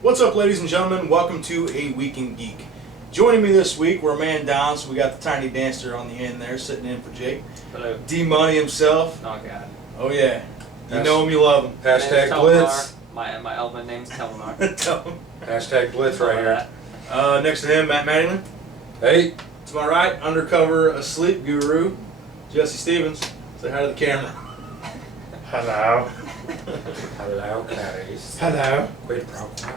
What's up, ladies and gentlemen? Welcome to A Week in Geek. Joining me this week, we're a man down, so we got the tiny dancer on the end there, sitting in for Jake. Hello. D-Money himself. Oh, God. Oh, yeah. You know him, you love him. Hashtag Blitz. My elven name's Telmar. Tell him. Hashtag Blitz right here. Next to him, Matt Mattingly. Hey. To my right, undercover asleep guru, Jesse Stevens. Say hi to the camera. Hello. Hello, Clarice. Hello. Quid pro quo.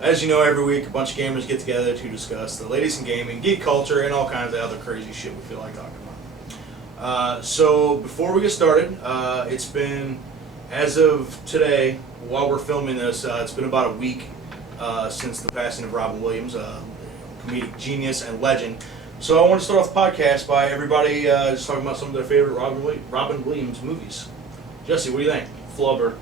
As you know, every week a bunch of gamers get together to discuss the latest in gaming, geek culture, and all kinds of other crazy shit we feel like talking about. So before we get started, it's been, as of today, while we're filming this, it's been about a week since the passing of Robin Williams, comedic genius and legend. So I want to start off the podcast by everybody just talking about some of their favorite Robin Williams movies. Jesse, what do you think? Flubber.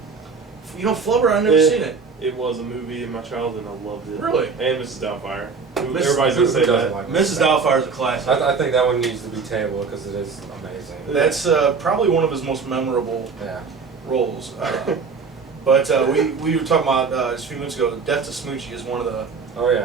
You know, Flubber, I've never seen it. It was a movie in my childhood and I loved it. Really? And Mrs. Doubtfire. Who Everybody's going to say doesn't that. like Mrs. Doubtfire is a classic. I think that one needs to be tabled because it is amazing. That's probably one of his most memorable roles. But we were talking about just a few minutes ago, Death to Smoochie is one of the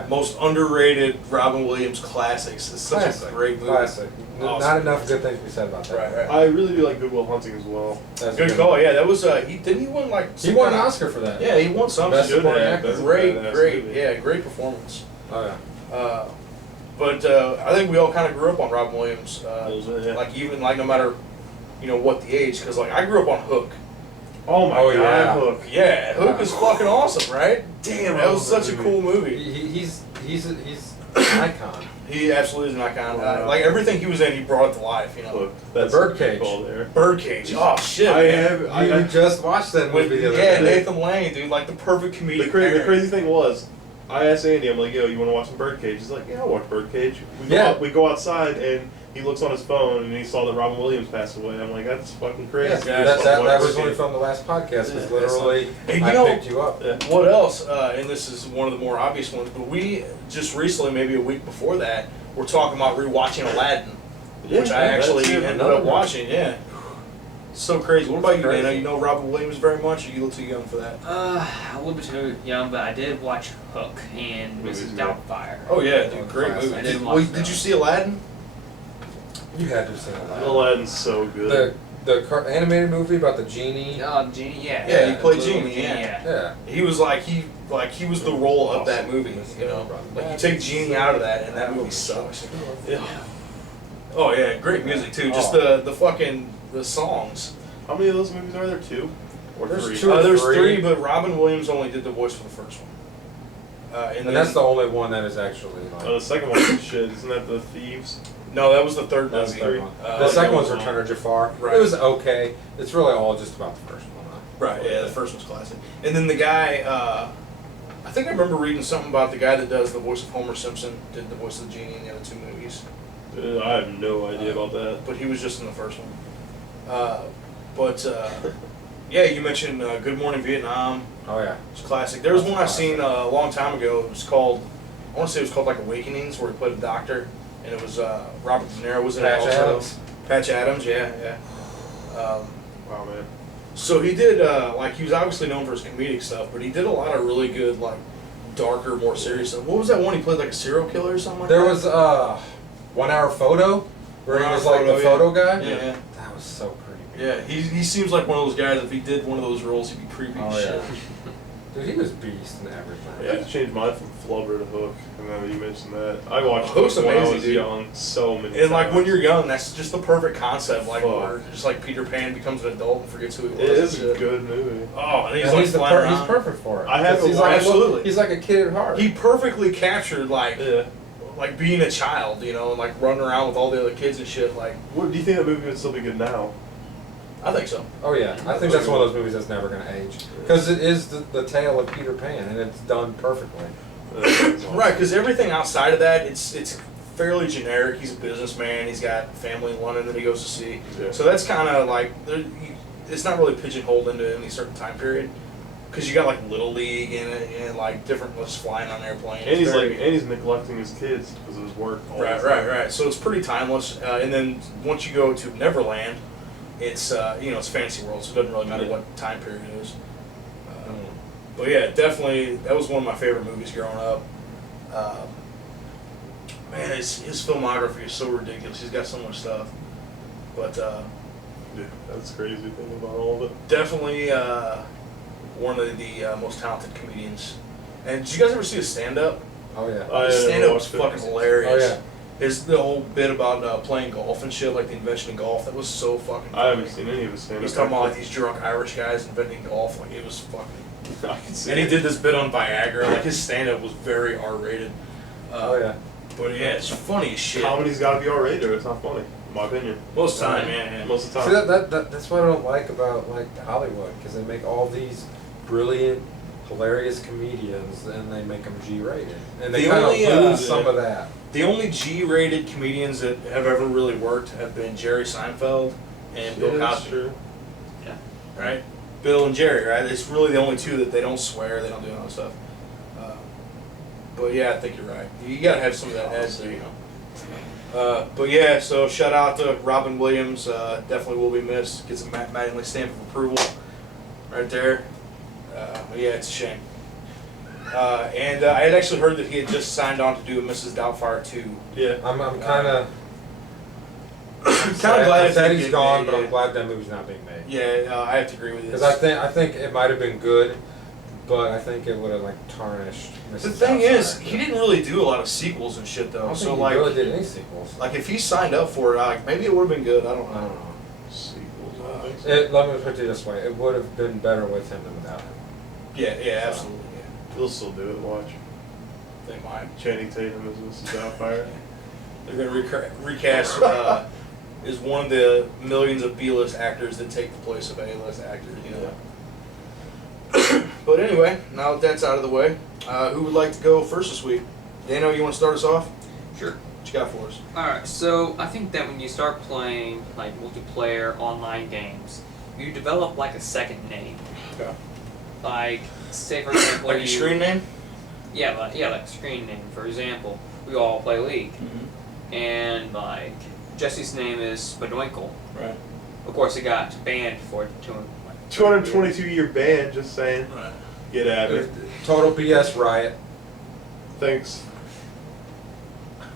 most underrated Robin Williams classics. It's such a great movie. Classic. Awesome. Not enough good things to be said about that. Right. I really do like Good Will Hunting as well. That's Good call. Yeah, that was didn't he win like He won an Oscar for that. Yeah, he won something. Best supporting have. actor. That's a Great, badass movie. great performance. Oh yeah. But I think we all kind of grew up on Robin Williams. Yeah. Like even like no matter what the age, because like I grew up on Hook. Oh my god, yeah. Hook. Yeah, Hook is fucking awesome, right? Damn, that was such a cool movie. He's an icon. He absolutely is an icon. Like everything he was in, he brought it to life. Hook. That's The Birdcage. there. Birdcage. Oh shit, man. I just watched that With movie the other day. Nathan Lane, dude, like the perfect comedic. The pairing. crazy thing was, I asked Andy, I'm like, yo, you want to watch some Birdcage? He's like, yeah, I'll watch Birdcage. We go outside and he looks on his phone and he saw that Robin Williams passed away. I'm like, that's fucking crazy. Yeah, that was when we filmed the last podcast. Was literally and I picked you up. Yeah. What else? And this is one of the more obvious ones, but we just recently, maybe a week before that, we're talking about rewatching Aladdin, which I actually ended up watching. Yeah, so crazy. What about you, Dana? You know Robin Williams very much, or you look too young for that? A little bit too young, but I did watch Hook and Mrs. Doubtfire. Oh yeah, dude, great movie. I did watch Did you see Aladdin? You had to have seen Aladdin. Aladdin's so good. The animated movie about the genie. Genie, yeah. Yeah, he played Little Genie. Yeah. Yeah. He was he was the role of that movie. You know, like you take Genie out of that, and that movie sucks. Yeah. Oh yeah, great music too. Just the songs. How many of those movies are there? 2 or There's 3? 2 or There's 3. 3, but Robin Williams only did the voice for the first one. And that's the only one that is actually like... Oh, the second one is shit. Isn't that the Thieves? No, that was the third That's movie. the third one. Uh, The second no, one's Return of Jafar. Right. It was okay. It's really all just about the first one. Right, yeah, the first one's classic. And then the guy, I think I remember reading something about the guy that does the voice of Homer Simpson, did the voice of the genie in the other 2 movies. I have no idea about that. But he was just in the first one. Yeah, you mentioned Good Morning Vietnam. Oh yeah. It's classic. There was one I seen a long time ago. It was called, I want to say it was called like Awakenings, where he played a doctor, and it was Robert De Niro was in it Patch also. Adams. Patch Adams, yeah. Wow, man. So he did he was obviously known for his comedic stuff, but he did a lot of really good like darker, more serious stuff. What was that one he played like a serial killer or something like There that? was 1 Hour Photo, where he 1 was Hour like the Photo, photo guy. Yeah. That was so creepy. Yeah, he seems like one of those guys. If he did one of those roles, he'd be creepy as shit. Dude, he was beast and everything. I have to change mine from Flubber to Hook, and then you mentioned that. I watched Hook's Hook when I amazing, was dude. young so many times. And like when you're young, that's just the perfect concept. Like Fuck. where just like Peter Pan becomes an adult and forgets who he was. It is and a shit. good movie. Oh, and he's And like he's, flying around. he's perfect for it. I haven't He's watched- like, absolutely. He's like a kid at heart. He perfectly captured like Yeah. like being a child, you know, and like running around with all the other kids and shit. Like, What, do you think that movie would still be good now? I think so. Oh yeah, I think that's one of those movies that's never going to age. Because it is the tale of Peter Pan, and it's done perfectly. Right, because everything outside of that, it's fairly generic. He's a businessman. He's got family in London that he goes to see. Yeah. So that's kind of like it's not really pigeonholed into any certain time period. Because you got like Little League in it, and like different just flying on airplanes. And he's neglecting his kids because of his work. Right. So it's pretty timeless. And then once you go to Neverland, it's it's fantasy world, so it doesn't really matter what time period it is. But yeah, definitely, that was one of my favorite movies growing up. Man, his filmography is so ridiculous. He's got so much stuff. But Yeah, that's crazy thinking about all of it. definitely one of the most talented comedians. And did you guys ever see his stand-up? Oh yeah. His never stand-up was watched it. fucking hilarious. Oh yeah. The whole bit about playing golf and shit, like the invention of golf, that was so fucking funny. I haven't seen any of his stand-up. He's talking about like these drunk Irish guys inventing golf. Like, it was fucking... I can see And he it. did this bit on Viagra. Like, his stand-up was very R-rated. Oh yeah. But yeah, it's funny as shit. Comedy's got to be R-rated or it's not funny, in my opinion. Most of the time, yeah. Most of the See, time. that's what I don't like about like Hollywood, because they make all these brilliant, hilarious comedians and they make them G-rated, and they The kind of only, lose some of that. The only G-rated comedians that have ever really worked have been Jerry Seinfeld and Bill Yeah, Cosby. sure. Right? Bill and Jerry, right? It's really the only two that they don't swear, they don't do all that stuff. But yeah, I think you're right. You gotta have some of that edge there, you know. But yeah, so shout out to Robin Williams. Definitely will be missed. Gets a Matt Mattingly stamp of approval right there. But yeah, it's a shame. And I had actually heard that he had just signed on to do a Mrs. Doubtfire 2. Yeah. I'm kind of Kind of glad I'm sad it he's did gone, get but made, I'm glad that movie's not being made. Yeah, I have to agree with you. Because I think it might have been good, but I think it would have like tarnished. Mrs. The thing Doubtfire. is, he didn't really do a lot of sequels and shit I though. don't So think like, he really did any sequels. like if he signed up for it, like maybe it would have been good. I don't I know. don't know. Sequels, I don't think so. Let me put it this way: it would have been better with him than without him. Yeah, absolutely. Yeah. They'll still do it, watch. They might. Channing Tatum is Mrs. Doubtfire. They're gonna recast is one of the millions of B-list actors that take the place of A-list actors. You know. But anyway, now that that's out of the way, who would like to go first this week? Dano, you want to start us off? Sure. What you got for us? Alright, so I think that when you start playing like multiplayer online games, you develop like a second name. Okay. Like, say for example, Like a screen name? Yeah, like a screen name. For example, we all play League, and like Jesse's name is Spadoinkle. Right. Of course, he got banned for 222-year ban, just saying. Right. Get at it. Total BS riot. Thanks.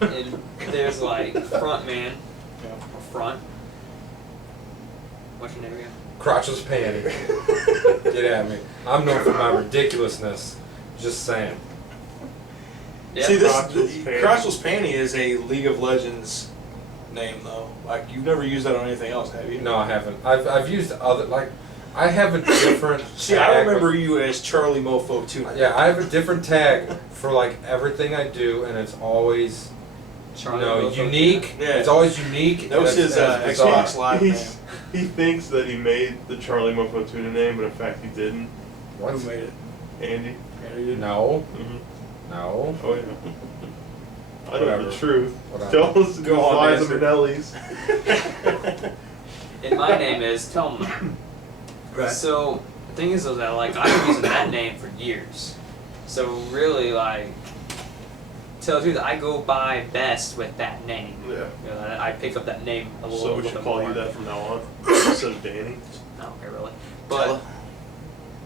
And there's like Frontman, Yeah. or Front. What's your name again? Crotchless panty. Get at me. I'm known for my ridiculousness. Just saying. Yeah. See, Crotchless Panty. Crotchless Panty is a League of Legends name, though. Like, you've never used that on anything else, have you? No, I haven't. I've used other, like, I have a different See, tag. I remember you as Charlie Mofo too. Yeah, I have a different tag for like everything I do, and it's always unique. Yeah. It's always unique. That was and his it's bizarre. Xbox Live name. He thinks that he made the Charlie Mofo tuna name, but in fact he didn't. What? Who made it? Andy. No, Mm-hmm. no. Oh yeah. I know Whatever. the truth. Whatever. Don't listen to Go his on, lies answer. and Manelli's. And my name is Telma. So the thing is, though, that like I've been using that name for years. So really, like, to tell the truth, I go by best with that name. Yeah. You know, I pick up that name a little, So we little should bit call more. you that from now on. Instead of Danny. I don't care really, but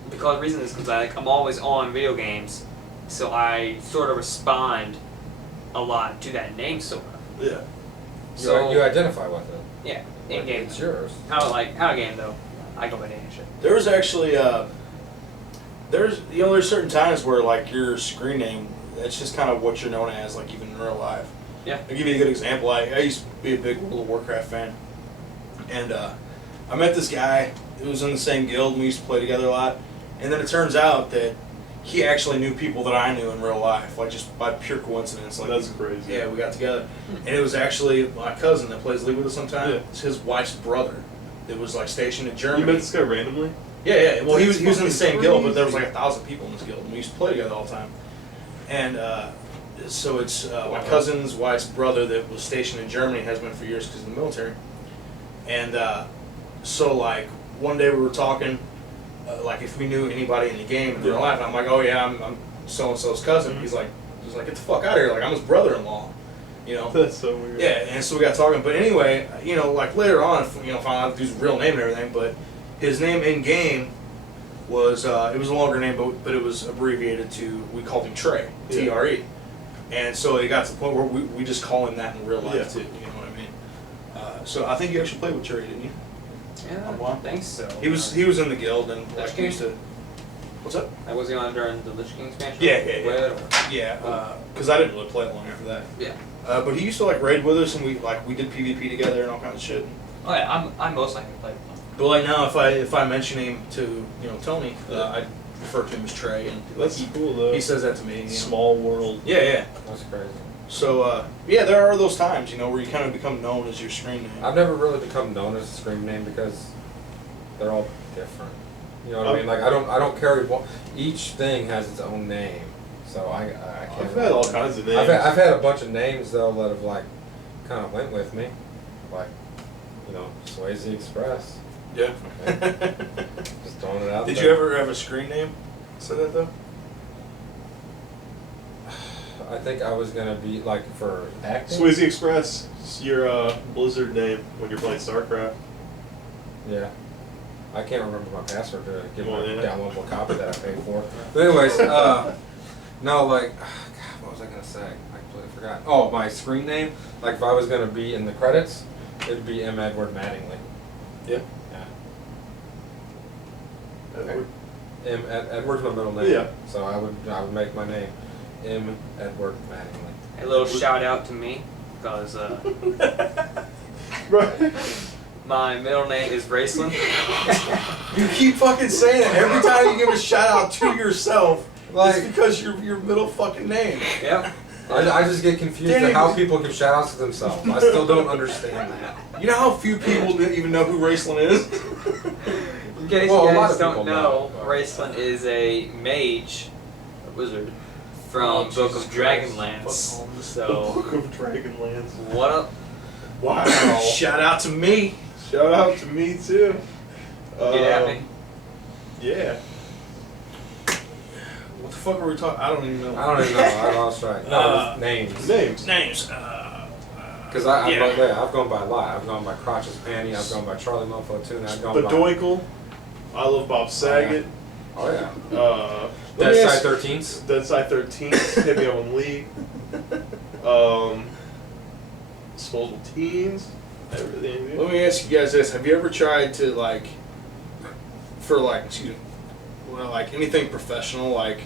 because the reason is because like I'm always on video games, so I sort of respond a lot to that name sort of. Yeah. So You identify with it. yeah, in Like, game. It's yours. Out of game though, I go by Danny shit. There was actually, there's certain times where, like, your screen name, that's just kind of what you're known as, like, even in real life. Yeah. I'll give you a good example. I used to be a big World of Warcraft fan. And I met this guy who was in the same guild, and we used to play together a lot. And then it turns out that he actually knew people that I knew in real life, like, just by pure coincidence. Like, That's crazy. yeah, we got together. And it was actually my cousin that plays League with us sometimes. Yeah. It's his wife's brother that was, like, stationed in You Germany. met this guy randomly? Yeah. Well, he was in the That's same fucking guild, but there was crazy. like 1,000 people in this guild, and we used to play together all the time. And so it's my Wow. cousin's wife's brother that was stationed in Germany, has been for years because of the military. And so like one day we were talking, like if we knew anybody in the game in real life, and I'm like, oh yeah, I'm so and so's cousin. Mhm. He's like, get the fuck out of here! Like I'm his brother-in-law, you know. That's so weird. Yeah, and so we got talking. But anyway, you know, like later on, you know, found out the dude's real name and everything. But his name in game was it was a longer name, but it was abbreviated to, we called him Trey, Yeah. T-R-E. And so it got to the point where we just call him that in real life Yeah. too, you know what I mean? So I think you actually played with Trey, didn't you? Yeah, On one? I think so. He was in the guild and Lich like used to. What's up? I was he on during the Lich King expansion? Yeah. With, or- Yeah, because I didn't really play it long after that. Yeah. But he used to like raid with us, and we did PvP together and all kinds of shit. Oh yeah, I'm most likely play with him. But like now, if I mention him to Tony, I refer to him as Trey, and That's cool though. he says that to me. You know? Small world. Yeah. That's crazy. So yeah, there are those times where you kind of become known as your screen name. I've never really become known as a screen name because they're all different. You know what I mean? Like I don't carry one. Each thing has its own name, so I can't. I've had all kinds of names. I've had a bunch of names though that have like kind of went with me, like Swayze Express. Yeah. Just throwing it out. Did there. you ever have a screen name? Say that though. I think I was gonna be like for acting. Swayze Express, it's your Blizzard name when you're playing StarCraft. Yeah. I can't remember my password to get my Well, yeah. downloadable copy that I paid for. But anyways, no, like, God, what was I gonna say? I completely forgot. Oh, my screen name. Like, if I was gonna be in the credits, it'd be M. Edward Mattingly. Yeah. Yeah. Edward's my middle name. Yeah. So I would make my name M. Edward Mattingly. A little shout out to me because Right. my middle name is Raceland. You keep fucking saying it every time you give a shout out to yourself. Like- it's because your middle fucking name. Yep. I just get confused Dang. at how people give shout outs to themselves. I still don't understand that. You know how few people even know who Raceland is? In case Well, a you lot guys of people don't know, know, but- Raceland is a mage, a wizard, from Oh, Book Jesus of Christ. Dragonlance. Fuck. The So, Book of Dragonlance. what up? Wow. Shout out to me. Shout out to me too. Get at me. Yeah. What the fuck are we talking? I don't even know. I don't even know. I lost track. No, names. Names. Names. Because I've gone by a lot. I've gone by Crotch's Panty. I've gone by Charlie Mofo Tuna. I've gone by. Badoinkle. I love Bob Saget. Oh yeah. Let me Dead ask- Side 13s. Dead Side 13. Hit me up on League. Disposable Teens. Everything. Let me ask you guys this: have you ever tried to anything professional, like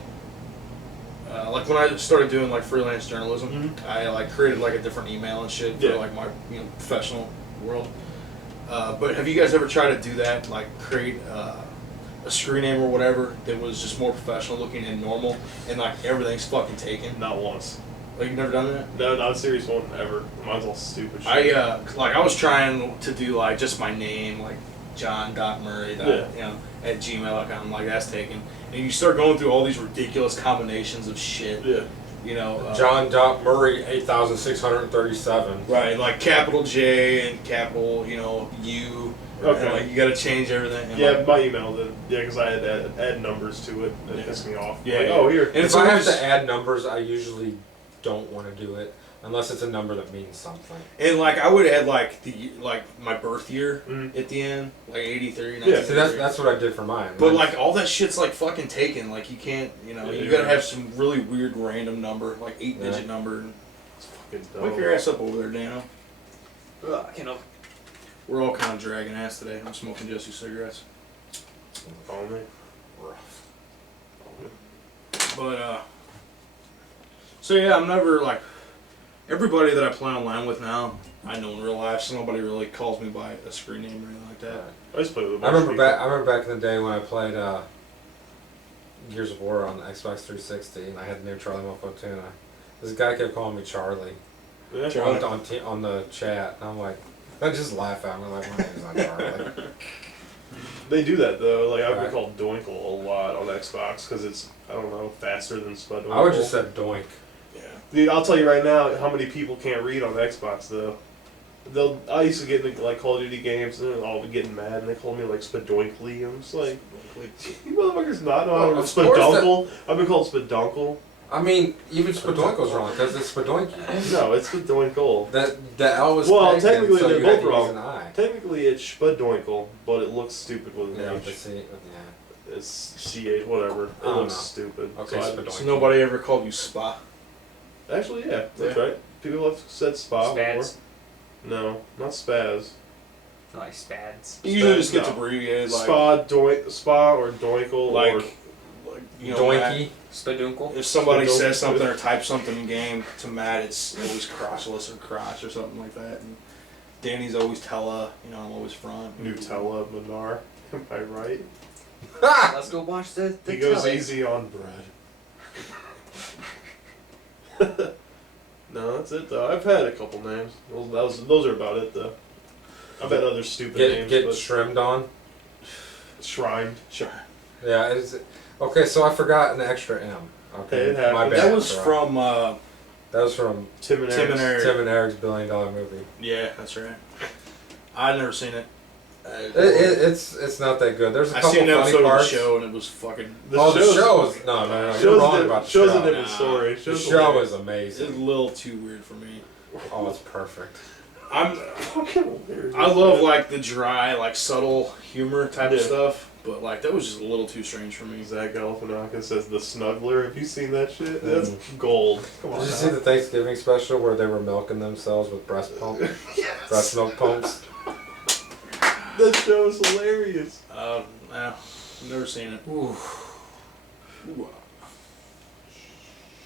when I started doing freelance journalism, I created a different email and shit for Yeah. my professional world. But have you guys ever tried to do that, create a screen name or whatever that was just more professional looking and normal, and everything's fucking taken? Not once. You've never done that? No, not a serious one ever. Mine's all stupid shit. I was trying to do just my name, John.Murray, at gmail.com, that's taken. And you start going through all these ridiculous combinations of shit. Yeah. John Murray 8637. Right, capital J and capital, U. Okay. And, you got to change everything. And, Yeah, my email did. Yeah, because I had to add numbers to it. It pissed me off. Yeah, Like, yeah. oh, here. And If it's I have always, to add numbers, I usually don't want to do it unless it's a number that means something. and I would add my birth year Mhm. at the end, 83. Yeah, See, that's what I did for mine. But Mine's- all that shit's fucking taken. You can't, you you're gotta right. have some really weird random number, 8-digit Yeah. number. It's fucking Wake dumb. your ass up over there, Dano. Ugh, I cannot. We're all kind of dragging ass today. I'm smoking Jesse cigarettes. Call me. rough. But, so yeah, I'm never, everybody that I play online with now, I know in real life, so nobody really calls me by a screen name or anything like that. I just play with a bunch I remember of back. I remember back in the day when I played Gears of War on the Xbox 360, and I had the name Charlie Mofo Tuna. This guy kept calling me Charlie people. Yeah. Charlie. on the chat, and I'm like, I just laugh at him. I'm like, my name's not Charlie. They do that though. I've been Right. called Doinkle a lot on Xbox because it's, I don't know, faster than Spud. I would just said Doink. Yeah. Dude, I'll tell you right now how many people can't read on Xbox though. I used to get into Call of Duty games and I'll be getting mad and they call me Spadoinkly. I'm just like, you motherfuckers not know how to Of course Spadunkle. I've been called Spadunkle. I mean, even Spadoinko's wrong because it's Spadoinky. No, it's Spadoinkle. That L was Well, taken, technically so they're you had both to use wrong. an I. Technically it's Spadoinkle, but it looks stupid with an Yeah, H. but see, yeah. It's C8, whatever. It Oh, looks no. stupid. Okay, So Spadoink. So nobody ever called you Spa? actually, yeah, that's Yeah. right. People have said spa Spads. before. No, not spaz. Like spads. It usually Spa- just gets no. abbreviated like Spa or doinkle like, or like you know, Doinky. Spadunkle. if somebody Spadoink. says something or types something in game to Matt, it's always crotchless or crotch or something like that. And Danny's always Tella. You know, I'm always front. Nutella Minar. Am I right? Let's go watch the He goes telly. easy on bread. No, that's it though. I've had a couple names. Those are about it though. I've had other stupid names, Get but shrimmed on. shrined. Sure. Yeah. Okay, so I forgot an extra M. Okay, It happens. my bad. That was bro. from That was from Tim and Tim Eric. and Eric. Tim and Eric's $1 billion movie. Yeah, that's right. I've never seen it. It's not that good. There's a I couple seen an funny episode parts. of the show and it was fucking. The show is no. You're Show's wrong a, about the show's show. a different Nah. story. The Show's show hilarious. is It's a amazing. little too weird for me. Oh, it's perfect. I'm. fucking hilarious. I love like the dry, like subtle humor type of Yeah. stuff, but like that was just a little too strange for me. Zach Galifianakis says the Snuggler. Have you seen that shit? That's gold. Come on. Did you now. see the Thanksgiving special where they were milking themselves with breast Yes. milk pumps? That show is hilarious. No, I've never seen it. Ooh. Ooh.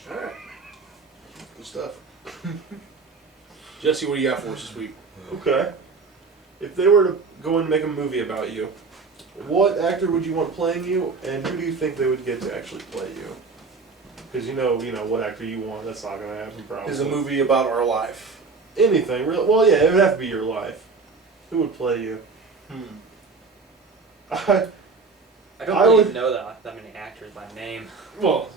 All right, good stuff. Jesse, what do you got for us this week? Okay. If they were to go and make a movie about you, what actor would you want playing you, and who do you think they would get to actually play you? Because you know what actor you want. That's not gonna happen probably. Is a movie about our life? Anything real? Well, yeah, it would have to be your life. Who would play you? I don't I really would- know that many actors by name. Well,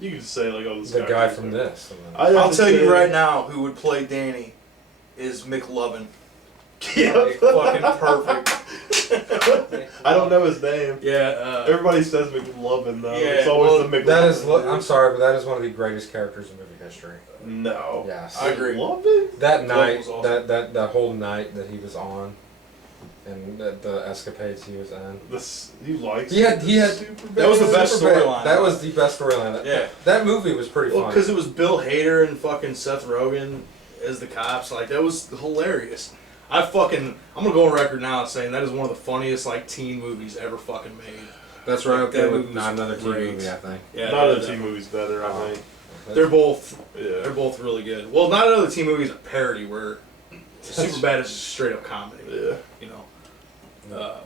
you could say like, oh, this The guy actor's from there. this. and then- I'd have I'll to tell you say- right now who would play Danny is McLovin. Yeah. Fucking perfect. I don't know his name. Yeah. Everybody says McLovin though. Yeah, It's always well, the McLovin. That is. I'm sorry, but that is one of the greatest characters in movie history. No. Yes. I agree. McLovin? That night, was awesome. that whole night that he was on, and the escapades he was in. This you like? He had That was the best Superbad. storyline. That was the best storyline. Yeah. That movie was pretty Well, funny. because it was Bill Hader and fucking Seth Rogen as the cops. Like that was hilarious. I'm gonna go on record now saying that is one of the funniest like teen movies ever fucking made. That's right. Like, Okay, that with movie was not another teen great. movie, I think. Yeah, Not yeah, a T movie's better, I think. They're both Yeah. they're both really good. Well, not another teen movie is a parody where Superbad is just straight up comedy. Yeah. You know.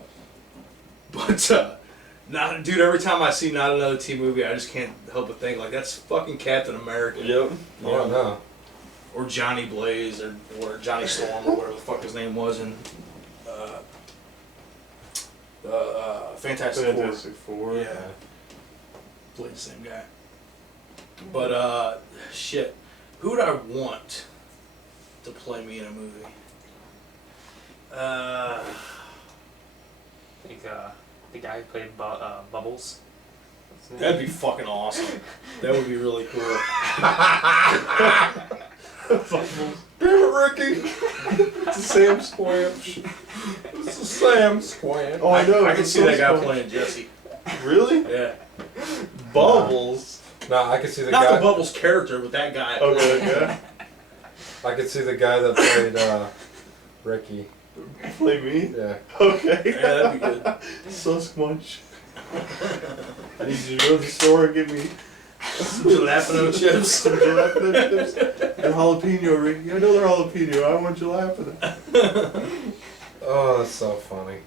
Not dude. Every time I see not another teen movie, I just can't help but think like that's fucking Captain America. Yep. You Oh know? no. Or Johnny Blaze, or Johnny Storm, or whatever the fuck his name was in Fantastic Four. Fantastic Four. Yeah, played the same guy. But shit, who would I want to play me in a movie? I think the guy who played Bubbles. What's his name? That'd be fucking awesome. That would be really cool. Damn it, Ricky! It's a Sam Squamch. It's a Sam Squam. Oh, I know. I can it's see so that guy Squamch. playing Jesse. Really? Yeah, Bubbles. No, I could see the not guy. the Bubbles character, but that guy. Okay, yeah. I could see the guy that played Ricky. Play me? Yeah. Okay. Yeah, that'd be good. So Squanch. I need you to go to the store and get me Some jalapeno chips. some jalapeno chips. They're jalapeno, Ricky. I know they're jalapeno. I want jalapeno. Oh, that's so funny.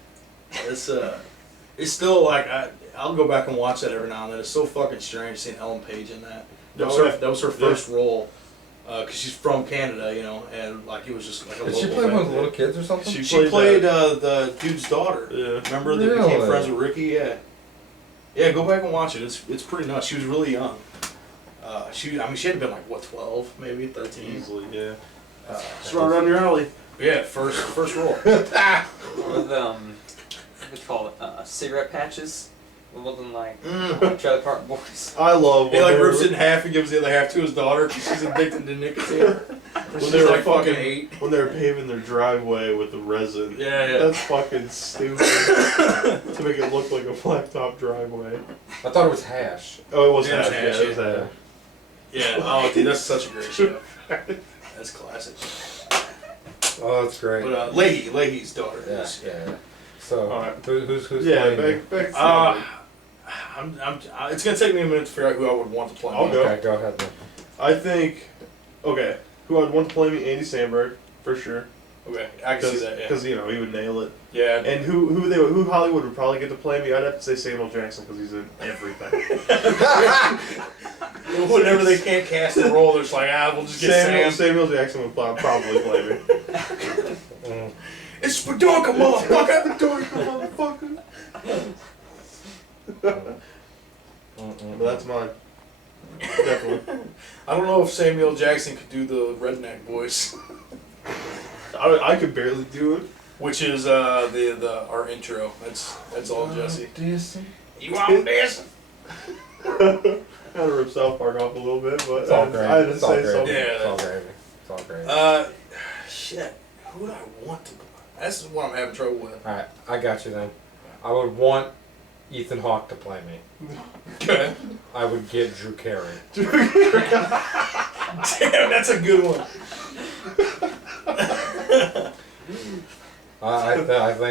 It's still like I'll go back and watch that every now and then. It's so fucking strange seeing Ellen Page in that. That was her first role, because she's from Canada, you know, and like it was just like a Did she local play thing. one of the little kids or something? She played the dude's daughter. Yeah. Remember they became Really? friends with Ricky? Yeah. Yeah, go back and watch it. It's pretty nuts. She was really young. She had to been like what, 12, maybe 13. Easily, yeah. It's It's right around your alley. Yeah, first role. One of them, what do you call it? Cigarette patches. Looking like Trailer Park Boys. I love He like rips it in half and gives the other half to his daughter because she's addicted to nicotine. When She's they were like fucking fucking 8. when they were paving their driveway with the resin. Yeah. That's fucking stupid. To make it look like a blacktop driveway. I thought it was hash. Oh, it was Yeah, it was hash. hash, Yeah, it was yeah. hash. Yeah. Oh, dude, that's such a great show. That's classic. Oh, that's great. But Leahy's daughter. Yeah, is- yeah. So, Alright. who's Yeah, playing? back to it's gonna take me a minute to figure out who I would want to play. I'll go. Okay, go ahead then. I think, okay, who I'd want to play me, Andy Samberg, for sure. Okay, I can see that. Yeah. Because, you know, he would nail it. Yeah. And who Hollywood would probably get to play me, I'd have to say Samuel Jackson, because he's in everything. Whenever they can't cast a role, they're just like, we'll just get Sam. Samuel Jackson would probably play me. It's Spadonka, motherfucker! But that's mine. Definitely. I don't know if Samuel Jackson could do the redneck voice, I could barely do it. which is our intro. That's all Jesse. You want this? Had to rip South Park off a little bit, but It's all I great. had to It's all say great. something. Yeah. It's all gravy. It's all gravy. Shit. Who would I want to? That's what I'm having trouble with. Alright, I got you then. I would want Ethan Hawke to play me. Okay. I would get Drew Carey. Damn, that's a good one. I think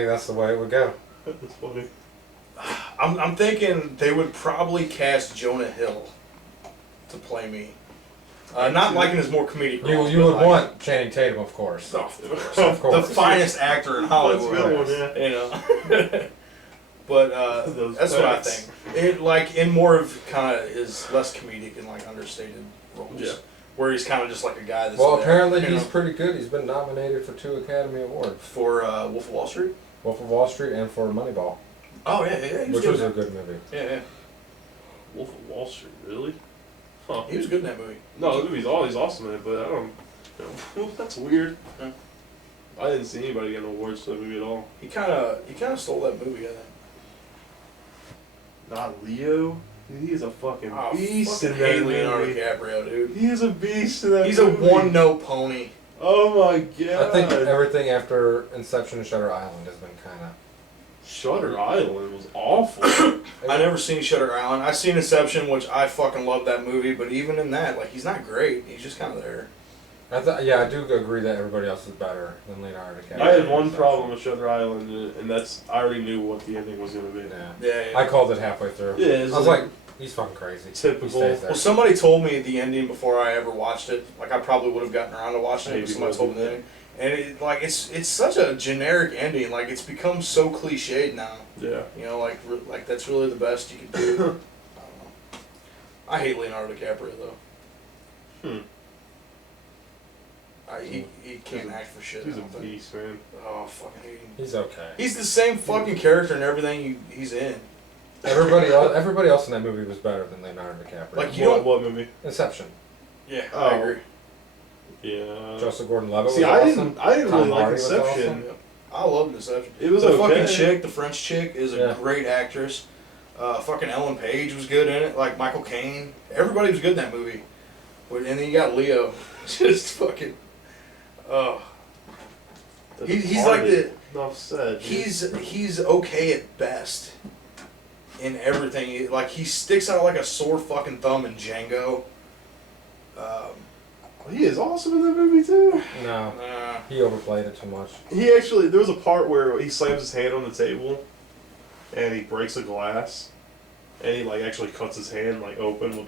that's the way it would go. That's funny. I'm thinking they would probably cast Jonah Hill to play me. Not liking his more comedic roles. You but would like, want Channing Tatum, of course. Oh, of course. Of The course. finest actor in Hollywood. That's a good one, yeah. You know. But Those that's what I facts. think. It like in more of kind of is less comedic and like understated roles. Yeah. Where he's kind of just like a guy that's Well, there, apparently you he's know, pretty good. He's been nominated for 2 Academy Awards. for Wolf of Wall Street. Wolf of Wall Street and for Moneyball, Oh yeah, he was which good was in a that. good movie. Yeah. Wolf of Wall Street, really? Huh. He was good in that movie. No, the movie's always awesome in it, but I don't. That's weird. Yeah. I didn't see anybody get an award for that movie at all. He kind of stole that movie, I think. Not Leo. He is a fucking Oh, beast fucking in that hate Leonardo movie. DiCaprio, dude. He is a beast in that He's a movie. one-note pony. Oh my god. I think everything after Inception and Shutter Island has been kind of. Shutter Island was awful. I never seen Shutter Island. I've seen Inception, which I fucking love that movie, but even in that, like, he's not great. He's just kind of there. I do agree that everybody else is better than Leonardo DiCaprio. I had one problem with Shutter Island, and that's I already knew what the ending was going to be. Yeah. Yeah. I called it halfway through. Yeah, I it's was like, he's fucking crazy. Typical. He stays there. Well, somebody told me the ending before I ever watched it. Like, I probably would have gotten around to watching it, Maybe but somebody told me the would. ending. And it, like, it's such a generic ending. Like, it's become so cliched now. Yeah. You know, like that's really the best you can do. I don't know. I hate Leonardo DiCaprio though. He can't act for shit. He's I a don't think. beast, man. Oh, fucking hate him. He's okay. He's the same fucking character in everything he's in. Everybody else in that movie was better than Leonardo DiCaprio. Like, you don't- What movie? Inception. Yeah, Oh. I agree. Yeah. Joseph Gordon-Levitt See, was I awesome. didn't Tom really like Hardy was Inception. awesome. I love Inception. It was the okay. fucking chick, the French chick, is a Yeah. great actress. Fucking Ellen Page was good in it. Like Michael Caine, everybody was good in that movie. And then you got Leo, just fucking. Oh, he's like the. Enough said. He's okay at best. In everything, like he sticks out like a sore fucking thumb in Django. He is awesome in that movie too. No, Uh, he overplayed it too much. He actually, there was a part where he slams his hand on the table, and he breaks a glass, and he like actually cuts his hand like open with,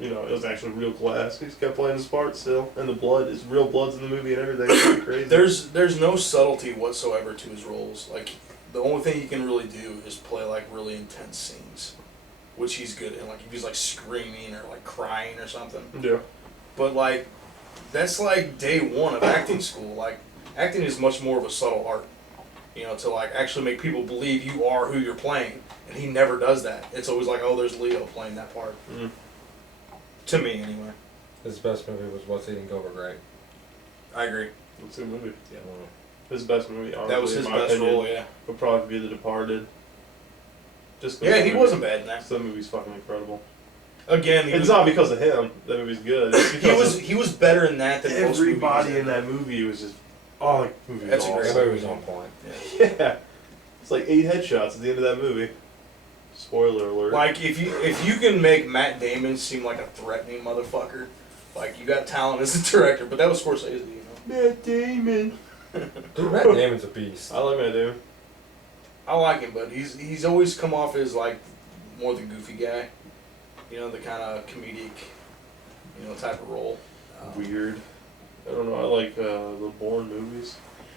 you know, it was actually real glass. He's kept playing his part still, and the blood is real blood's in the movie and everything. It's pretty crazy. there's no subtlety whatsoever to his roles. Like the only thing he can really do is play like really intense scenes, which he's good in. Like if he's like screaming or like crying or something. Yeah. But like that's like day one of acting school. Like acting is much more of a subtle art. You know, to like actually make people believe you are who you're playing. And he never does that. It's always like, oh, there's Leo playing that part. Mm. To me, anyway. His best movie was What's Eating Gilbert Grape. I agree. It's a good movie. Yeah. His best movie, honestly, That was his in my best opinion, role, yeah. would probably be The Departed. Just 'cause Yeah, that he movie- wasn't bad in that. That movie's fucking incredible. Again, It's not because of him that movie's good. It's because he was better in that than most everybody movies. in that movie was just that movie was That's a great awesome. That movie was on point. Yeah, it's like 8 headshots at the end of that movie. Spoiler alert. Like if you can make Matt Damon seem like a threatening motherfucker, like you got talent as a director, but that was Scorsese, you know. Matt Damon. Dude, Matt Damon's a beast. I like Matt Damon. I like him, but he's always come off as like more the goofy guy, you know, the kind of comedic, you know, type of role. Weird. I don't know. I like the Bourne movies.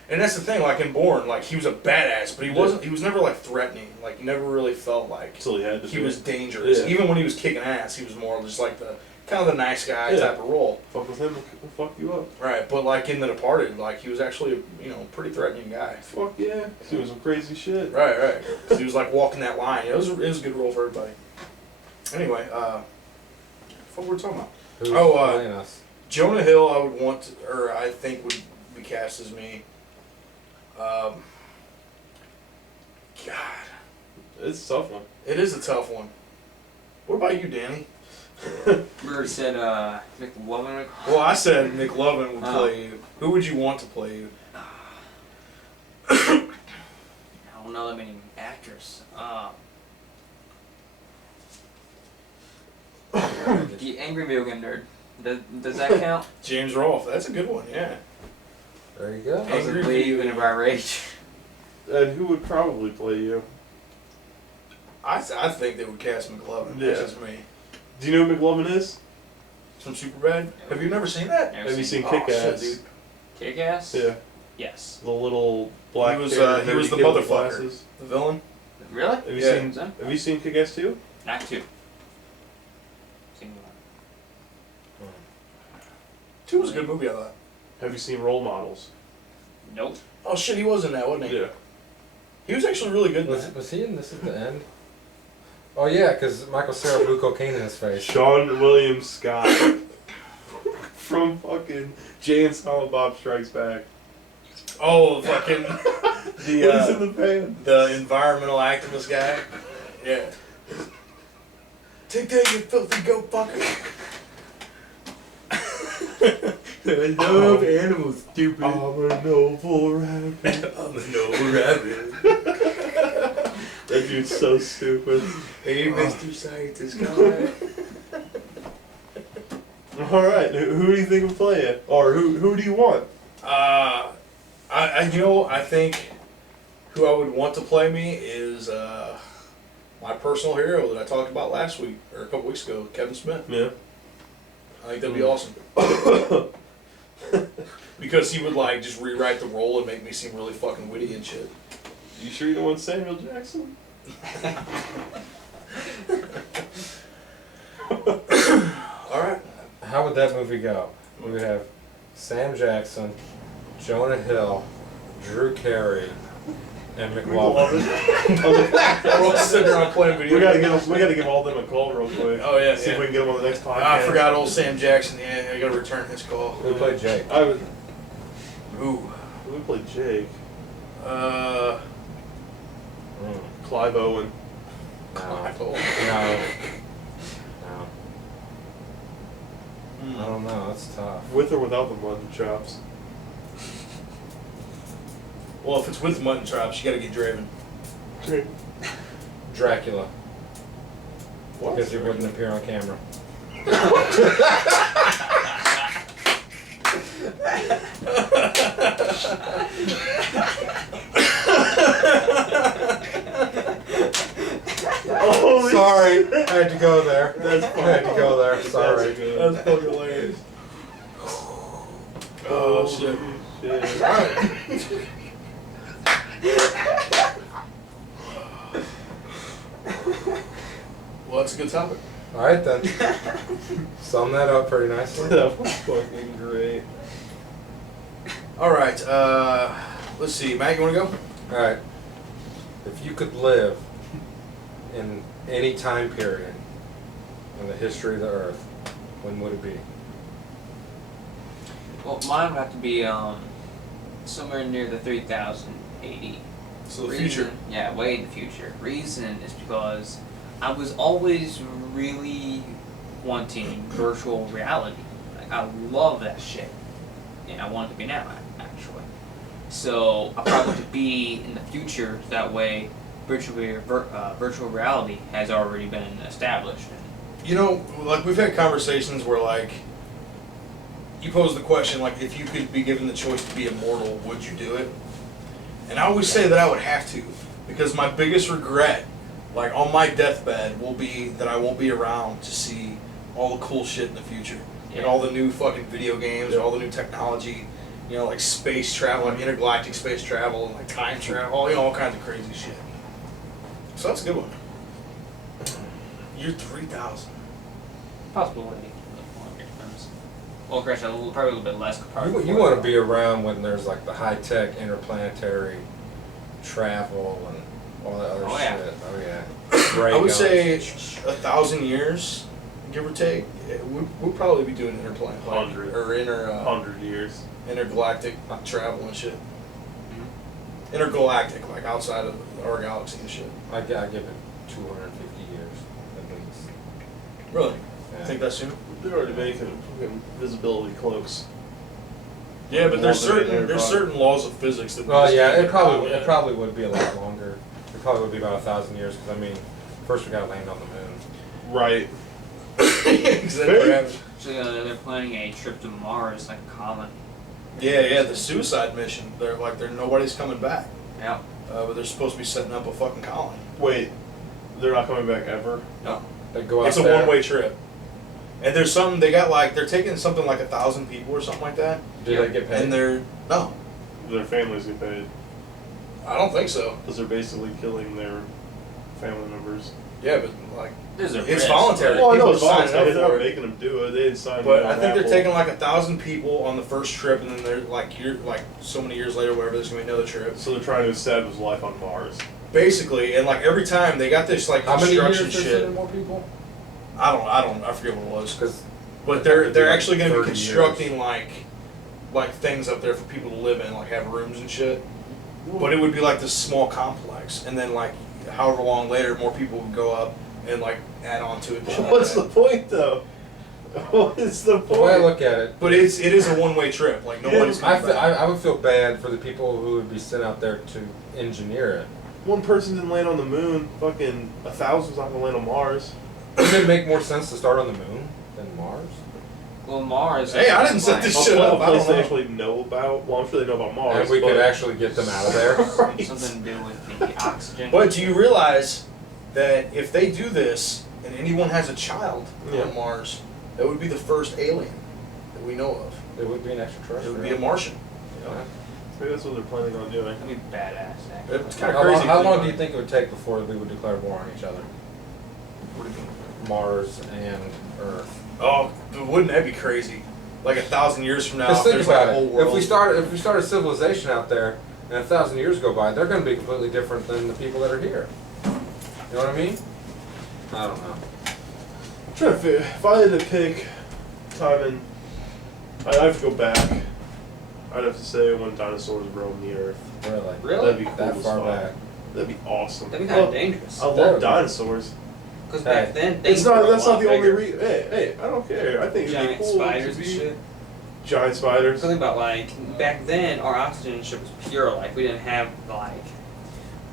And that's the thing, like in Bourne, like he was a badass, but he wasn't. He was never like threatening. Like you never really felt like Until he had to. he was dangerous. Yeah. Even when he was kicking ass, he was more just like the kind of the nice guy Yeah. type of role. Fuck with him, he'll fuck you up. Right, but like in The Departed, like he was actually a, you know, pretty threatening guy. Fuck yeah. He's doing some crazy shit. Right. 'Cause he was like walking that line. It was a good role for everybody. Anyway, what were we talking about? Who's Oh, playing us? Jonah Hill, I would want to, or I think would be cast as me. God, It's a tough one. it is a tough one. What about you, Danny? We already said McLovin. Well, I said Nick Lovin would Oh. play you. Who would you want to play you? I don't know that many actors. The Angry Video Game Nerd. Does that count? James Rolfe. That's a good one. Yeah. There you go. I was Angry bleed Video whenever I rage. And who would probably play you? I think they would cast McLovin. Yeah. That's just me. Do you know who McLovin is? From Superbad. Have you never seen that? Never Have you seen Oh, shit, Kick-Ass? dude. Kick-Ass? Yeah. Yes. The little black He was, haired he was nerdy the kid with motherfucker. glasses. The villain. Really? Have you Yeah. seen Son? Have you seen Kick-Ass 2? Not two. Seen one. 2 was a good movie, I thought. Have you seen Role Models? Nope. Oh shit, he was in that, wasn't he? Yeah. He was actually really good in that. Was he in This Is the End? Oh yeah, because Michael Cera blew cocaine in his face. Sean William Scott from fucking Jay and Silent Bob Strikes Back. Oh, fucking He's in the band. the environmental activist guy. Yeah. Take that, you filthy goat fucker. I love animals, stupid. I'm a noble rabbit. I'm a noble rabbit. That dude's so stupid. Hey, Mr. Scientist guy. All right, who do you think would play it, or who do you want? I think who I would want to play me is my personal hero that I talked about last week or a couple weeks ago, Kevin Smith. Yeah. I think that'd be awesome. Because he would like just rewrite the role and make me seem really fucking witty and shit. You sure you don't want Samuel Jackson? All right. How would that movie go? We would have Sam Jackson, Jonah Hill, Drew Carey, and McLovin. We're all sitting around playing video We gotta games. give all them a call real quick. Oh yeah, See if yeah. we can get them on the next podcast. I forgot old Sam Jackson. Yeah, I gotta return his call. Who would play Jake? I would. Ooh. We play Jake. Mm. Clive Owen. No. Michael. No. Hmm. I don't know. That's tough. With or without the mutton chops. Well, if it's with mutton chops, you gotta get Draven. Dracula. What? Because he wouldn't appear on camera. Holy Sorry, I had to go there. That's I had to go there. Sorry. That's good. That's fucking hilarious. Oh shit. Shit. Well, that's a good topic. All right then. Sum that up pretty nicely. That was fucking great. All right. Let's see. Matt, you want to go? All right. If you could live in any time period in the history of the Earth, when would it be? Well, mine would have to be somewhere near the 3000 AD. So the future. Yeah, way in the future. Reason is because I was always really wanting virtual reality. Like, I love that shit, and I want it to be now, actually. So I probably want to be in the future. That way, virtual reality has already been established. You know, like we've had conversations where like you pose the question like if you could be given the choice to be immortal, would you do it? And I always say that I would have to, because my biggest regret, like on my deathbed, will be that I won't be around to see all the cool shit in the future. And all the new fucking video games, all the new technology, you know, like space travel, like intergalactic space travel, and like time travel, you know, all kinds of crazy shit. So that's a good one. Year 3000. Possibility. Well, Chris, probably a little bit less. You want to be around when there's like the high tech interplanetary travel and all that other Oh, yeah. shit. Oh yeah. Ray I would guns. say 1,000 years, give or take. We'll probably be doing interplanetary 100. or 100 years. intergalactic travel and shit. Mhm. Intergalactic, like outside of our galaxy and shit. I give it 250 years at least. Really? Yeah. Think that's soon? They're already making fucking visibility cloaks. Yeah, but there's Longer than certain their certain laws of physics that. we Well, just yeah, can't it get probably around it probably would be a lot longer. It probably would be about 1,000 years because I mean, first we got to land on the moon. Right. yet. Exactly. So they're planning a trip to Mars, like a colony. Yeah, the suicide mission. They're nobody's coming back, Yeah. but they're supposed to be setting up a fucking colony. Wait, they're not coming back ever? No, They go out it's a there. one-way trip. And there's something they got like they're taking something like 1,000 people or something like that, Do they get paid? and they're no, Their families get paid. I don't think so. Because they're basically killing their family members. Yeah, but like There's a it's risk. voluntary. Well, I know People it's are signing voluntary. up They're not for it. making them do it. They didn't sign But me I on think they're Apple. taking like 1,000 people on the first trip, and then they're like so many years later, whatever. There's gonna be another trip. So they're trying to establish life on Mars. Basically, and like every time they got this like How many years construction they're shit. sending more people? I forget what it was. Because But they're actually going to be 30 constructing like things up there for people to live in, like have rooms and shit. But it would be like this small complex, and then like however long later, more people would go up and like add on to it. And shit like What's that. the point, though? What is the the way I point? look at it, But it is a one-way trip. Like nobody's I, coming back. I would feel bad for the people who would be sent out there to engineer it. One person didn't land on the moon. Fucking 1,000's not gonna land on Mars. Wouldn't it make more sense to start on the moon than Mars? Well, Mars. Hey, I didn't set this Also, shit up. a I place don't they know. actually know about. Well, I'm sure they know about Mars. And we but could actually get them out of there. Right. Something to do with the oxygen. But do you realize that if they do this and anyone has a child Yeah. on Mars, that would be the first alien that we know of. It would be an It extraterrestrial. would be a Martian. You know? Yeah. Maybe that's what they're planning on doing. That'd be badass, actually. It's kind of How crazy. long, how to long think do you about. think it would take before we would declare war on each other? What do you mean? Mars and Earth. Oh, wouldn't that be crazy? Like 1,000 years from now, Because if think there's about like a whole it. world. If we start a civilization out there, and 1,000 years go by, they're going to be completely different than the people that are here. You know what I mean? I don't know. I'm trying to figure. If I had to pick time and I'd have to go back. I'd have to say when dinosaurs roamed the earth. Really? Really? That'd be cool That as far fuck. back. That'd be awesome. That'd be kind Oh, of dangerous. I That love would be- dinosaurs. Because back Hey. then, It's things not. were a That's not lot the only bigger. reason. Hey, I don't care. I think it'd Giant be cool spiders to and be shit. giant spiders. Something about like back then, our oxygen ship was pure. Like we didn't have like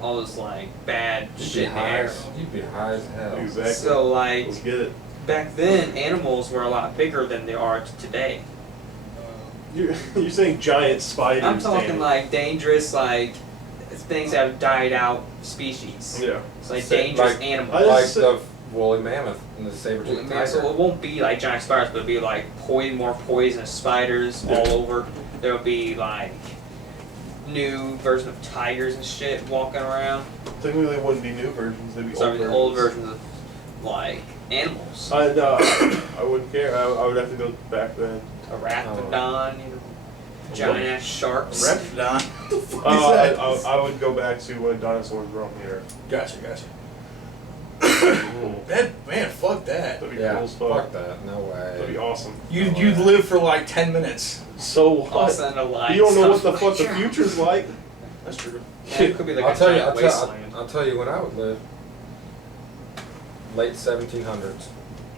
all this like bad You'd be shit in the high. air. You'd be high as hell. Exactly. So like Let's get it. back then, animals were a lot bigger than they are today. You're saying giant spiders. I'm talking Danny. like dangerous, like things that have died out species. Yeah. It's like Say- dangerous like- animals. I Like just- the woolly mammoth and the saber-toothed tiger. So it won't be like giant spiders, but it'll be like more poisonous spiders Yeah. all over. There'll be like new version of tigers and shit walking around. Technically, they wouldn't be new versions. They'd be So old versions. old versions of like animals. I wouldn't care. I would have to go back then. A raptidon, you know, giant ass sharks. Reptidon. What the fuck is that? I would go back to when dinosaurs roamed the earth. Gotcha. Cool. Man, fuck that. That'd be Yeah, cool as fuck. fuck that. No That'd be way. awesome. You'd live for like 10 minutes. So All of a what? sudden, a light You don't know what stuff the fuck the like- future's like. That's true. Yeah, it could be like I'll a tell you. giant wasteland. I'll tell you when I would live. Late 1700s.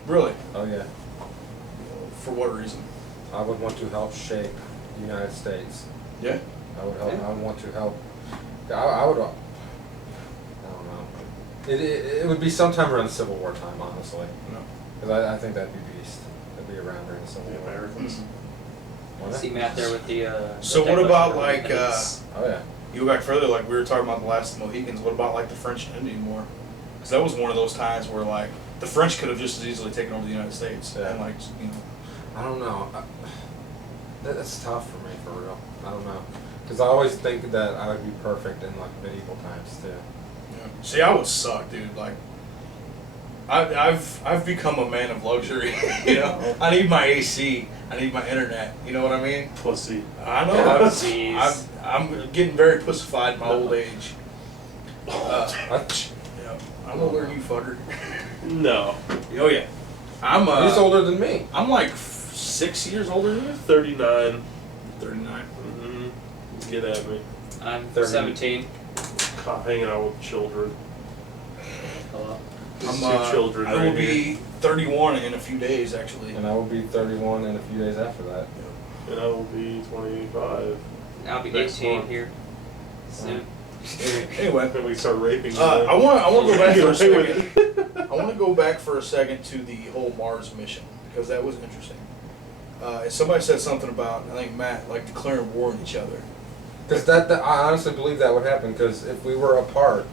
Really? Oh yeah. For what reason? I would want to help shape the United States. Yeah. I would help. Yeah. I would want to help. I would. I don't know. It would be sometime around the Civil War time, honestly. No. Because I think that'd be beast. That'd be around during the Civil The War. Americans. Wouldn't it? See Matt there with the. So the what about, Declaration of like, Independence. Oh yeah. You go back further, like we were talking about the last of the Mohicans. What about like the French and Indian War? Because that was one of those times where like the French could have just as easily taken over the United States. Yeah. And like you know. I don't know. That's tough for me, for real. I don't know. Because I always think that I would be perfect in like medieval times too. Yeah. See, I would suck, dude. Like, I've become a man of luxury. You know, I need my AC. I need my internet. You know what I mean? Pussy. I know. Jeez. I'm getting very pussified in my old age. Yeah, I'm older than you, fucker. No. Oh yeah. I'm. He's older than me. I'm like 6 years older than you. 39. 39. Mm-hmm. Get at me. I'm 30. 17. Hanging out with children. Hello. There's I'm, two children I right will here. be 31 in a few days, actually. And I will be 31 in a few days after that. And I will be 25. I'll be Next 18 month. here soon. Anyway, Then we start raping. I want to go back for a Get away second. with it. I want to go back for a second to the whole Mars mission because that was interesting. Somebody said something about, I think Matt, like declaring war on each other. Because I honestly believe that would happen. Because if we were apart,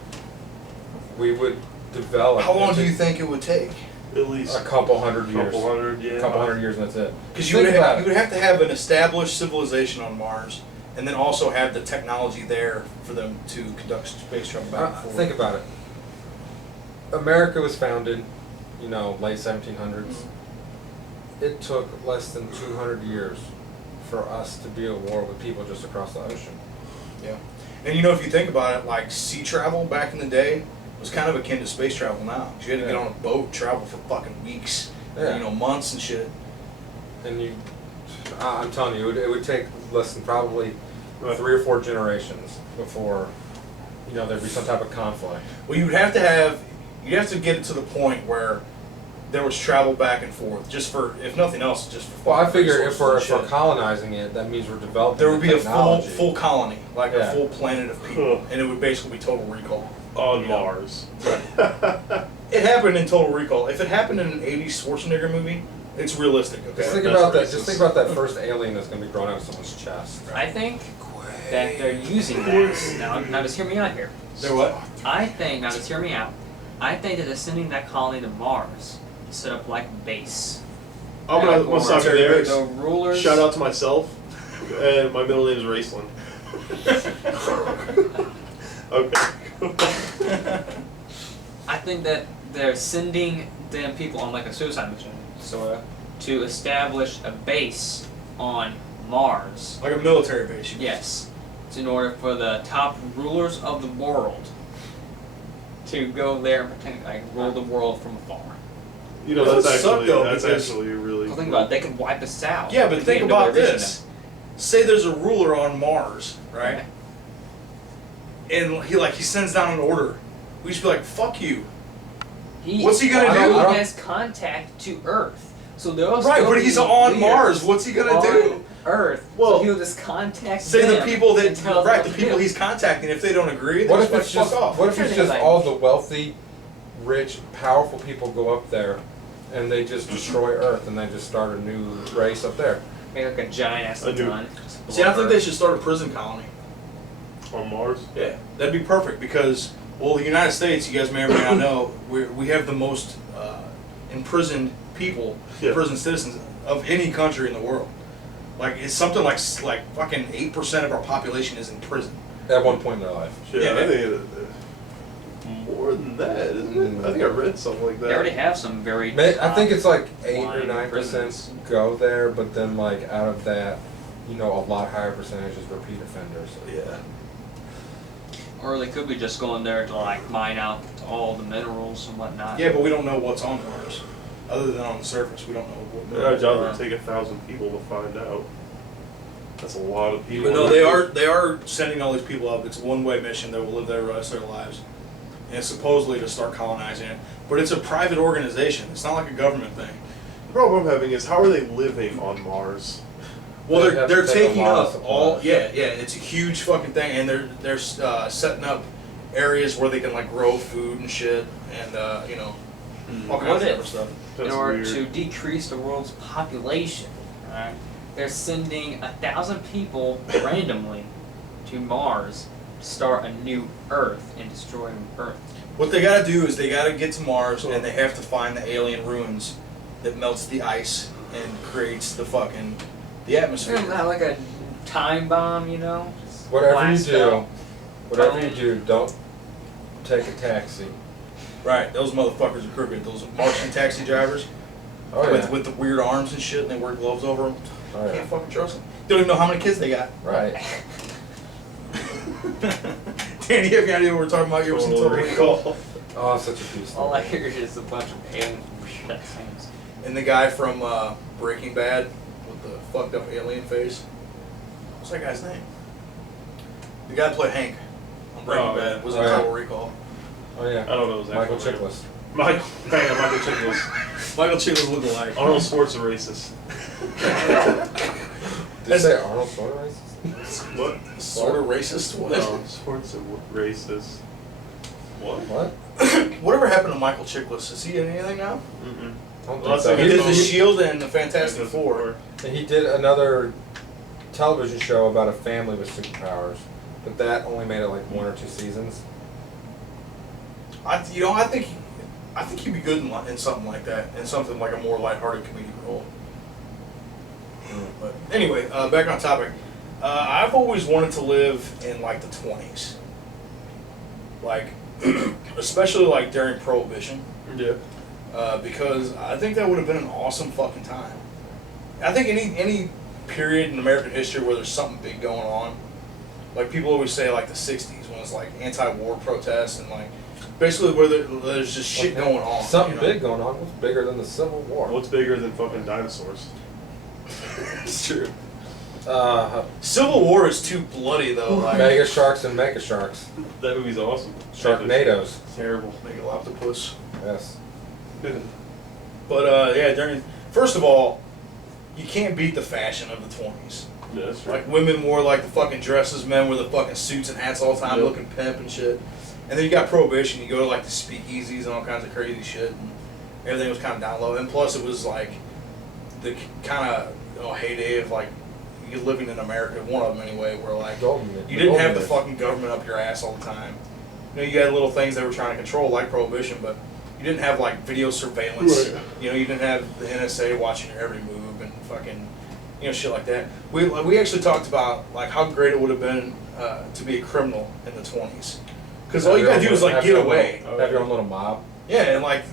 we would develop. How long into do you think it would take? At least A couple hundred years. couple hundred, yeah. A couple hundred years, and that's it. Because you Think about it. would have to have an established civilization on Mars, and then also have the technology there for them to conduct space travel back and forth. Think about it. America was founded, late 1700s. Mm-hmm. It took less than 200 years for us to be at war with people just across the ocean. Yeah. And if you think about it, like sea travel back in the day was kind of akin to space travel now. 'Cause you had to get on a boat, travel for fucking weeks, Yeah. months and shit. And I'm telling you, it would take less than probably Right. 3 or 4 generations before, there'd be some type of conflict. Well, you'd have to get it to the point where there was travel back and forth, just for, if nothing else, just for. Well, I figure resources if we're and shit. colonizing it, that means we're developing There would the be technology. a full colony, like Yeah. a full planet of people, and it would basically be Total Recall. On Yeah. Mars. It happened in Total Recall. If it happened in an '80s Schwarzenegger movie, it's realistic. Okay. Just think That's about that. racist. Just think about that first alien that's going to be thrown out of someone's chest. I think that they're using that. Now just hear me out here. They're what? Now just hear me out. I think that they're sending that colony to Mars to set up like a base. I'm gonna stop you there. The rulers. Shout out to myself, and my middle name is Raceland. Okay. I think that they're sending them people on like a suicide mission, to establish a base on Mars. Like a military base. Yes, it's in order for the top rulers of the world to go there and pretend like rule the world from afar. You know That would that's suck, actually though, that's because- actually really. Well, think about it. They could wipe us out. Yeah, but If think we had about no vision this. Say there's a ruler on Mars, right? And he sends down an order. We just be like, "Fuck you." What's he gonna He do? has contact to Earth, so there'll Right, still but be he's on leaders Mars. What's he gonna on do? Earth. Well, so he'll just contact Say them the people and tell them right, what the to people do. he's contacting. If they don't agree, What they if it's just just fuck off. What if it's Sure, just like- all the wealthy, rich, powerful people go up there, and they just destroy Earth, and they just start a new race up there? Make like a giant ass I do. gun. See, I think they should start a prison colony. On Mars. Yeah, that'd be perfect because, well, the United States, you guys may or may not know, we have the most imprisoned people, Yeah. prison citizens of any country in the world. Like it's something like fucking 8% of our population is in prison. At one point in their life. Shit, Yeah. I think more than that, isn't it? I think I read something like that. They already have some very. I think it's like 8 or flying 9% prisons. go there, but then like out of that, a lot higher percentage is repeat offenders. Yeah. Or they could be just going there to like mine out all the minerals and whatnot. Yeah, but we don't know what's on Mars. Other than on the surface, we don't know what. Our job would take 1,000 people to find out. That's a lot of people. But no, they are sending all these people up. It's a one-way mission. They will live there the rest of their lives, and supposedly to start colonizing it. But it's a private organization. It's not like a government thing. The problem I'm having is, how are they living on Mars? Well, They have they're to take a taking lot of up all supplies. yeah. It's a huge fucking thing, and they're setting up areas where they can like grow food and shit, and all kinds What of other if, stuff. in That's order weird. to decrease the world's population, right, they're sending 1,000 people randomly to Mars to start a new Earth and destroy Earth. What they gotta do is they gotta get to Mars, and they have to find the alien ruins that melts the ice and creates the atmosphere. Not like a time bomb, you know? Just Whatever you blast do, out. don't take a taxi. Right, those motherfuckers are crooked. Those Martian taxi drivers Oh yeah. with the weird arms and shit, and they wear gloves over them. Oh, yeah. Can't fucking trust them. Don't even know how many kids they got. Right. Danny, you have any idea what we're talking about? You ever seen Total Total Recall? Recall. Oh, such a piece. All I hear is just a bunch of alien shit things. And the guy from Breaking Bad with the fucked up alien face. What's that guy's name? The guy that played Hank on Breaking Oh, Bad was oh, in yeah. Total Recall. Oh yeah. I don't know his Michael actual name. Chiklis. Michael Chiklis. Michael Chiklis look alike. Arnold Schwartz is racist. Did you say Arnold Schwarzenegger? What? Sort of racist. What? No, Schwartz is racist. What? What? Whatever happened to Michael Chiklis? Is he in anything now? Mm-mm. I don't Well, think so. He did The He- Shield and the Fantastic Four. He did another television show about a family with superpowers, but that only made it like 1 or 2 seasons. I think he'd be good in something like that, in something like a more lighthearted comedic role. But anyway, back on topic. I've always wanted to live in like the 20s, like especially like during Prohibition, Yeah. because I think that would have been an awesome fucking time. I think any period in American history where there's something big going on, like people always say like the 60s when it's like anti-war protests and like basically where there's just shit going on. Something you know? big going on. What's bigger than the Civil War? What's bigger than fucking dinosaurs? It's true. Civil War is too bloody though. Like Mega sharks and mega sharks. That movie's awesome. Sharknadoes. terrible. Megaloptopus. Yes. But yeah, first of all, you can't beat the fashion of the 20s. Yeah, that's true. Like women wore like the fucking dresses, men wore the fucking suits and hats all the time, Yep. looking pimp and shit. And then you got Prohibition. You go to like the speakeasies and all kinds of crazy shit, and everything was kind of down low. And plus, it was like the kind of heyday of like you living in America, one of them anyway, where like you didn't have the fucking government up your ass all the time. You know, you had little things they were trying to control, like Prohibition, but you didn't have like video surveillance. Right. You know, you didn't have the NSA watching your every move and fucking, shit like that. We actually talked about like how great it would have been to be a criminal in the 20s, because all you gotta do is like get away. Have your own little mob. Yeah, and like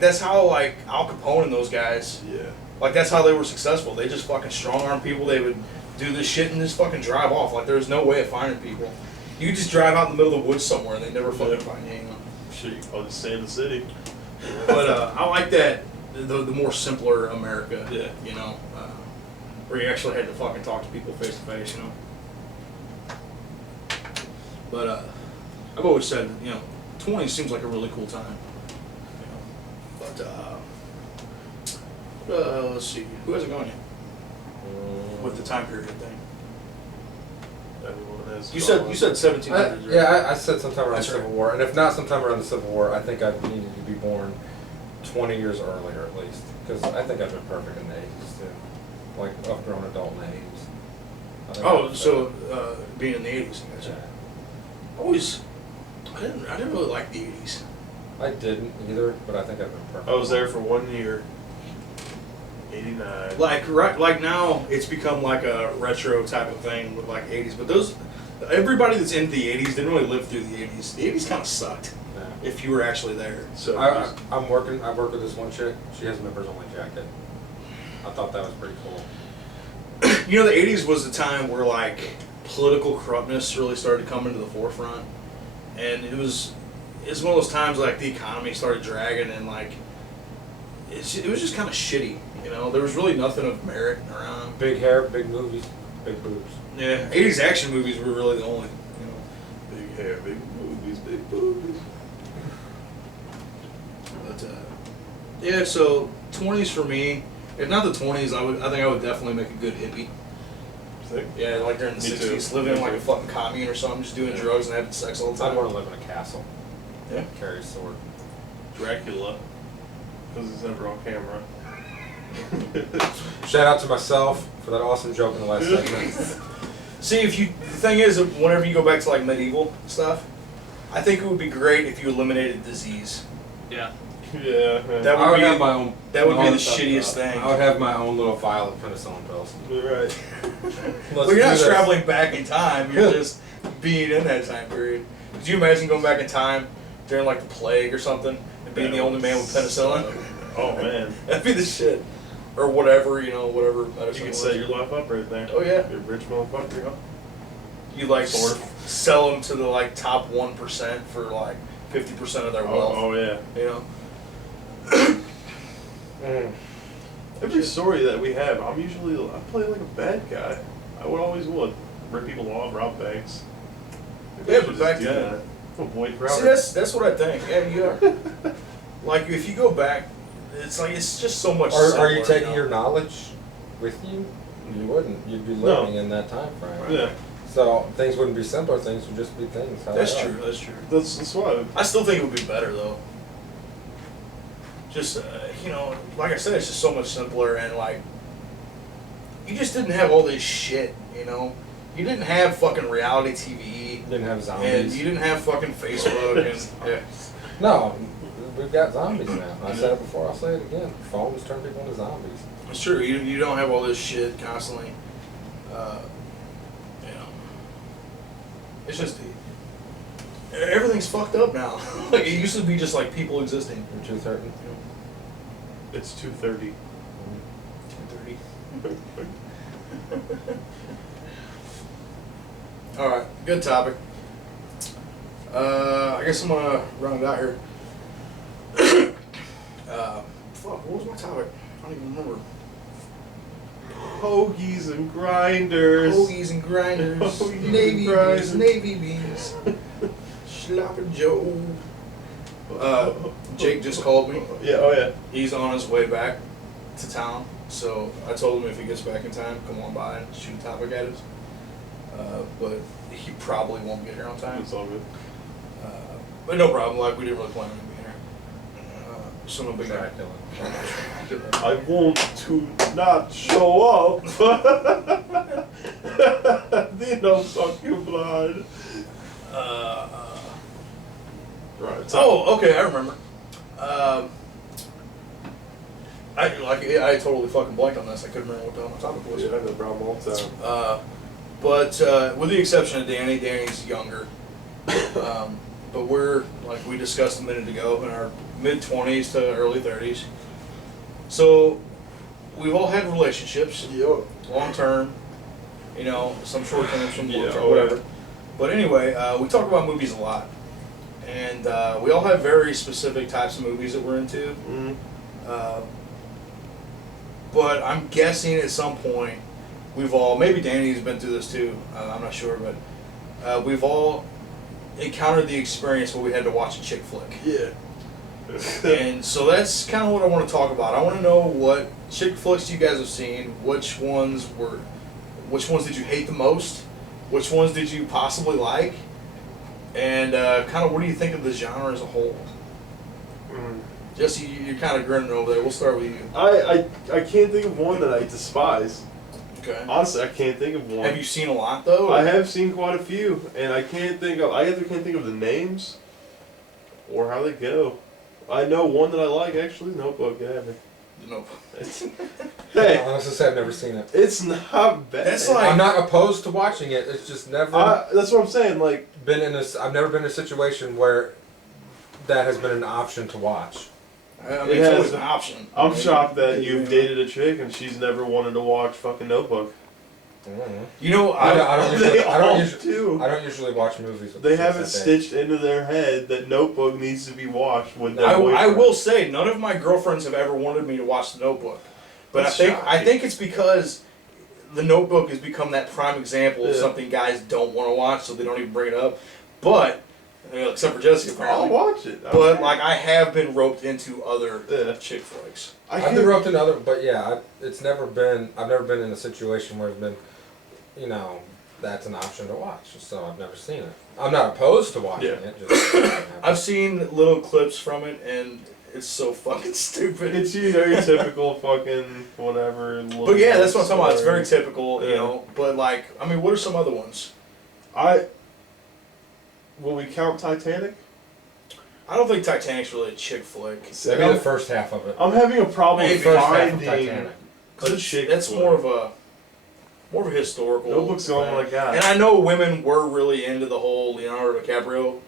that's how like Al Capone and those guys, Yeah. like that's how they were successful. They just fucking strong arm people. They would do this shit and just fucking drive off. Like there was no way of finding people. You could just drive out in the middle of the woods somewhere and they never fucking find you. Shit, you can probably just stay in the city. But I like that the more simpler America. Yeah. You know, where you actually had to fucking talk to people face to face. You know. But I've always said, 20 seems like a really cool time. But let's see, who hasn't gone yet with the time period thing? Everyone has. You said 1700s. Right? Yeah, I said sometime around That's the Civil right. War, and if not sometime around the Civil War, I think I needed to be born 20 years earlier at least, because I think I've been perfect in the 80s too, like a grown adult in the 80s. I think Oh, I've so been- being in the 80s, I guess. yeah. I didn't really like the 80s. I didn't either, but I think I've been perfect. I was there for 1 year. 89. Like now, it's become like a retro type of thing with like 80s. But everybody that's into the 80s didn't really live through the 80s. The 80s kind of sucked Yeah. if you were actually there. So I work with this one chick. She has a members only jacket. I thought that was pretty cool. The 80s was the time where like political corruptness really started to come into the forefront, and it's one of those times like the economy started dragging and like it was just kind of shitty. There was really nothing of merit around. Big hair, big movies, big boobs. Yeah, 80s action movies were really the only. big hair, big movies, big boobies. But yeah, so 20s for me. If not the 20s, I think I would definitely make a good hippie. Sick. Yeah, like during the Me 60s, too. living in Me like too. a fucking commune or something, just doing drugs and having sex all the I'd time. want to live in a castle. Yeah. Carry a sword. Dracula, because he's never on camera. Shout out to myself for that awesome joke in the last segment. See, the thing is, whenever you go back to like medieval stuff, I think it would be great if you eliminated disease. Yeah. Yeah. That I would would be have my own. that would be the stuff shittiest thing. I would have my own little vial of penicillin pills. Right. Well, you're not traveling back in time. You're just being in that time period. Could you imagine going back in time during like the plague or something and being the only man with penicillin? Oh man. That'd be the shit. Or whatever, whatever medicine. You can was. set your life up right there. Oh yeah. You're a rich motherfucker. Huh? You like Sort of. sell them to the like top 1% for like 50% of their wealth. Oh yeah. You know. Every story that we have, I play like a bad guy. I would rip people off, rob banks. Maybe I Yeah, should but just back do then- that. I'm a boy See, crowder. that's what I think. Yeah, you are. Like if you go back, it's just so much. Are you simpler, taking your knowledge with you? You wouldn't. You'd be No. living in that time frame. Yeah, So things wouldn't be simpler. Things would just be things. How That's they are. true. That's true. that's why. I still think it would be better though. Just like I said, it's just so much simpler and like you just didn't have all this shit. You didn't have fucking reality TV You didn't have and zombies. you didn't have fucking Facebook and yeah. No, we've got zombies now. I said it before. I'll say it again. Phones turn people into zombies. It's true. You don't have all this shit constantly. It's just everything's fucked up now. Like it used to be just like people existing. Which is hurting. It's 2:30. 2:30. All right, good topic. I guess I'm gonna round it out here. Fuck, what was my topic? I don't even remember. Hoagies and grinders. Hoagies and grinders, Hoagies and navy grinders. beans, navy beans, sloppy Joe. Jake just called me. Yeah. Oh yeah. He's on his way back to town, so I told him if he gets back in time, come on by and shoot a topic at us. But he probably won't get here on time. It's all good. But no problem. Like we didn't really plan on him being here, so no big deal. Dracula. I want to not show up. Then I'm fucking blind. Right. Oh, okay, I remember. I totally fucking blanked on this. I couldn't remember what the hell my topic was. Yeah, I have no problem all the time. But with the exception of Danny's younger. But we're, like we discussed a minute ago, in our mid-20s to early 30s. So we've all had relationships, Yo. long-term, some short-term, some Yeah, long-term, oh, whatever. yeah. But anyway, we talk about movies a lot. And we all have very specific types of movies that we're into. Mm. But I'm guessing at some point we've all, maybe Danny's been through this too, I'm not sure, but we've all encountered the experience where we had to watch a chick flick. Yeah. And so that's kind of what I want to talk about. I want to know what chick flicks you guys have seen, which ones did you hate the most, which ones did you possibly like, and kind of what do you think of the genre as a whole? Mm. Jesse, you're kind of grinning over there. We'll start with you. I can't think of one that I despise. Okay. Honestly, I can't think of one. Have you seen a lot though? I have seen quite a few, and I either can't think of the names or how they go. I know one that I like actually. Notebook, yeah. Nope. It's, I hey, honestly say I've never seen it. it's not bad. That's like- I'm not opposed to watching it. It's just never that's what I'm saying. Like, I've never been in a situation where that has been an option to watch. I mean, It it's has- always an option. I'm shocked that you've dated a chick and she's never wanted to watch fucking Notebook. I They I don't usually watch movies. With They chicks have it that day. stitched into their head that Notebook needs to be watched with their I boyfriend. will say none of my girlfriends have ever wanted me to watch The Notebook, but That's I shocking. think it's because The Notebook has become that prime example of Yeah. something guys don't want to watch, so they don't even bring it up. But except for Jesse, I'll apparently. watch it. But like, I have been roped into other Yeah. chick flicks. I've been roped into other, but yeah, I've never been in a situation where it's been, you know, that's an option to watch. So I've never seen it. I'm not opposed to watching it. Just I've seen little clips from it, and it's so fucking stupid. It's your typical fucking whatever. But yeah, that's what I'm talking about. It's very story. typical, you Yeah. know. But like, I mean, what are some other ones? Will we count Titanic? I don't think Titanic's really a chick flick. maybe the first half of it. I'm having a problem Maybe with First half of finding Titanic. a chick That's flick. more of a historical. Notebook's the only thing. one I got. And I know women were really into the whole Leonardo DiCaprio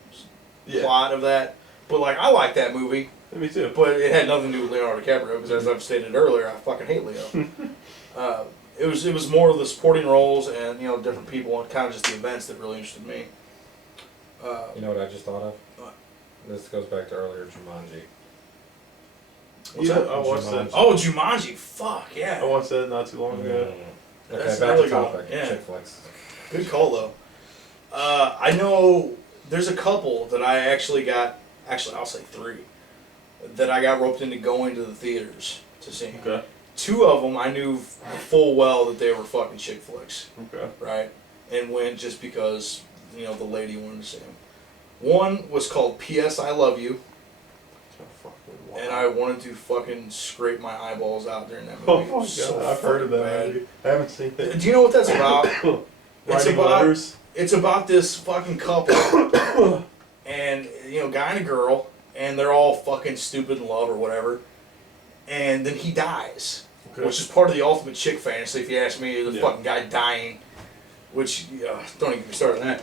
plot of that, but like, I like that movie. Me too. But it had nothing to do with Leonardo DiCaprio because, as I've stated earlier, I fucking hate Leo. It was more of the supporting roles and, you know, different people and kind of just the events that really interested me. You know what I just thought of? What? This goes back to earlier Jumanji. What's Yeah, that? I watched that. Oh, Jumanji! Fuck yeah! I watched that not too long ago. Okay, That's back really to topic. good. Yeah. Chick flicks. Good call though. I know there's a couple that I actually got. Actually, I'll say three that I got roped into going to the theaters to see. Okay. Two of them I knew full well that they were fucking chick flicks, Okay. right? And went just because, you know, the lady wanted to see them. One was called P.S. I Love You, and I wanted to fucking scrape my eyeballs out during that movie. Oh It my was so god, I've heard of that fucking movie. I haven't seen bad. it. Do you know what that's about? It's Writing about letters. it's about this fucking couple, and you know, guy and a girl, and they're all fucking stupid in love or whatever, and then he dies, Okay. which is part of the ultimate chick fantasy, if you ask me. The Yeah. fucking guy dying, which don't even get me started on that.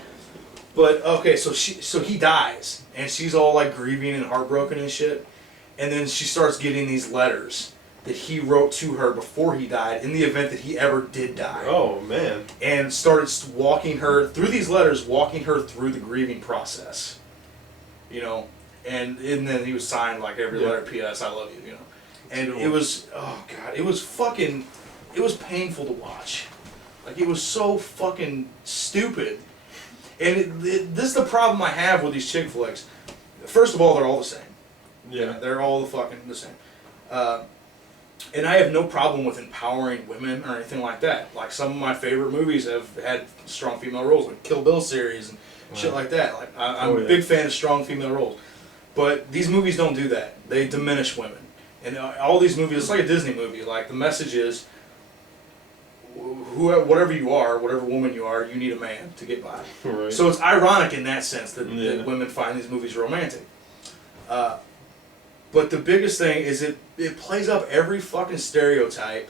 But okay, so he dies, and she's all like grieving and heartbroken and shit, and then she starts getting these letters that he wrote to her before he died, in the event that he ever did die. Oh man. And started walking her through these letters, walking her through the grieving process. You know, and then he was signed like every Yeah. letter, P.S. I love you. You know, and Cool. it was, oh god, it was painful to watch. Like, it was so fucking stupid. And this is the problem I have with these chick flicks. First of all, they're all the same. Yeah. They're all the same. And I have no problem with empowering women or anything like that. Like, some of my favorite movies have had strong female roles, like Kill Bill series and shit like that. Like, I'm a big fan of strong female roles. But these movies don't do that. They diminish women. And all these movies, it's like a Disney movie. Like, the message is, whatever you are, whatever woman you are, you need a man to get by. Right. So it's ironic in that sense that, Yeah. that women find these movies romantic. But the biggest thing is it plays up every fucking stereotype,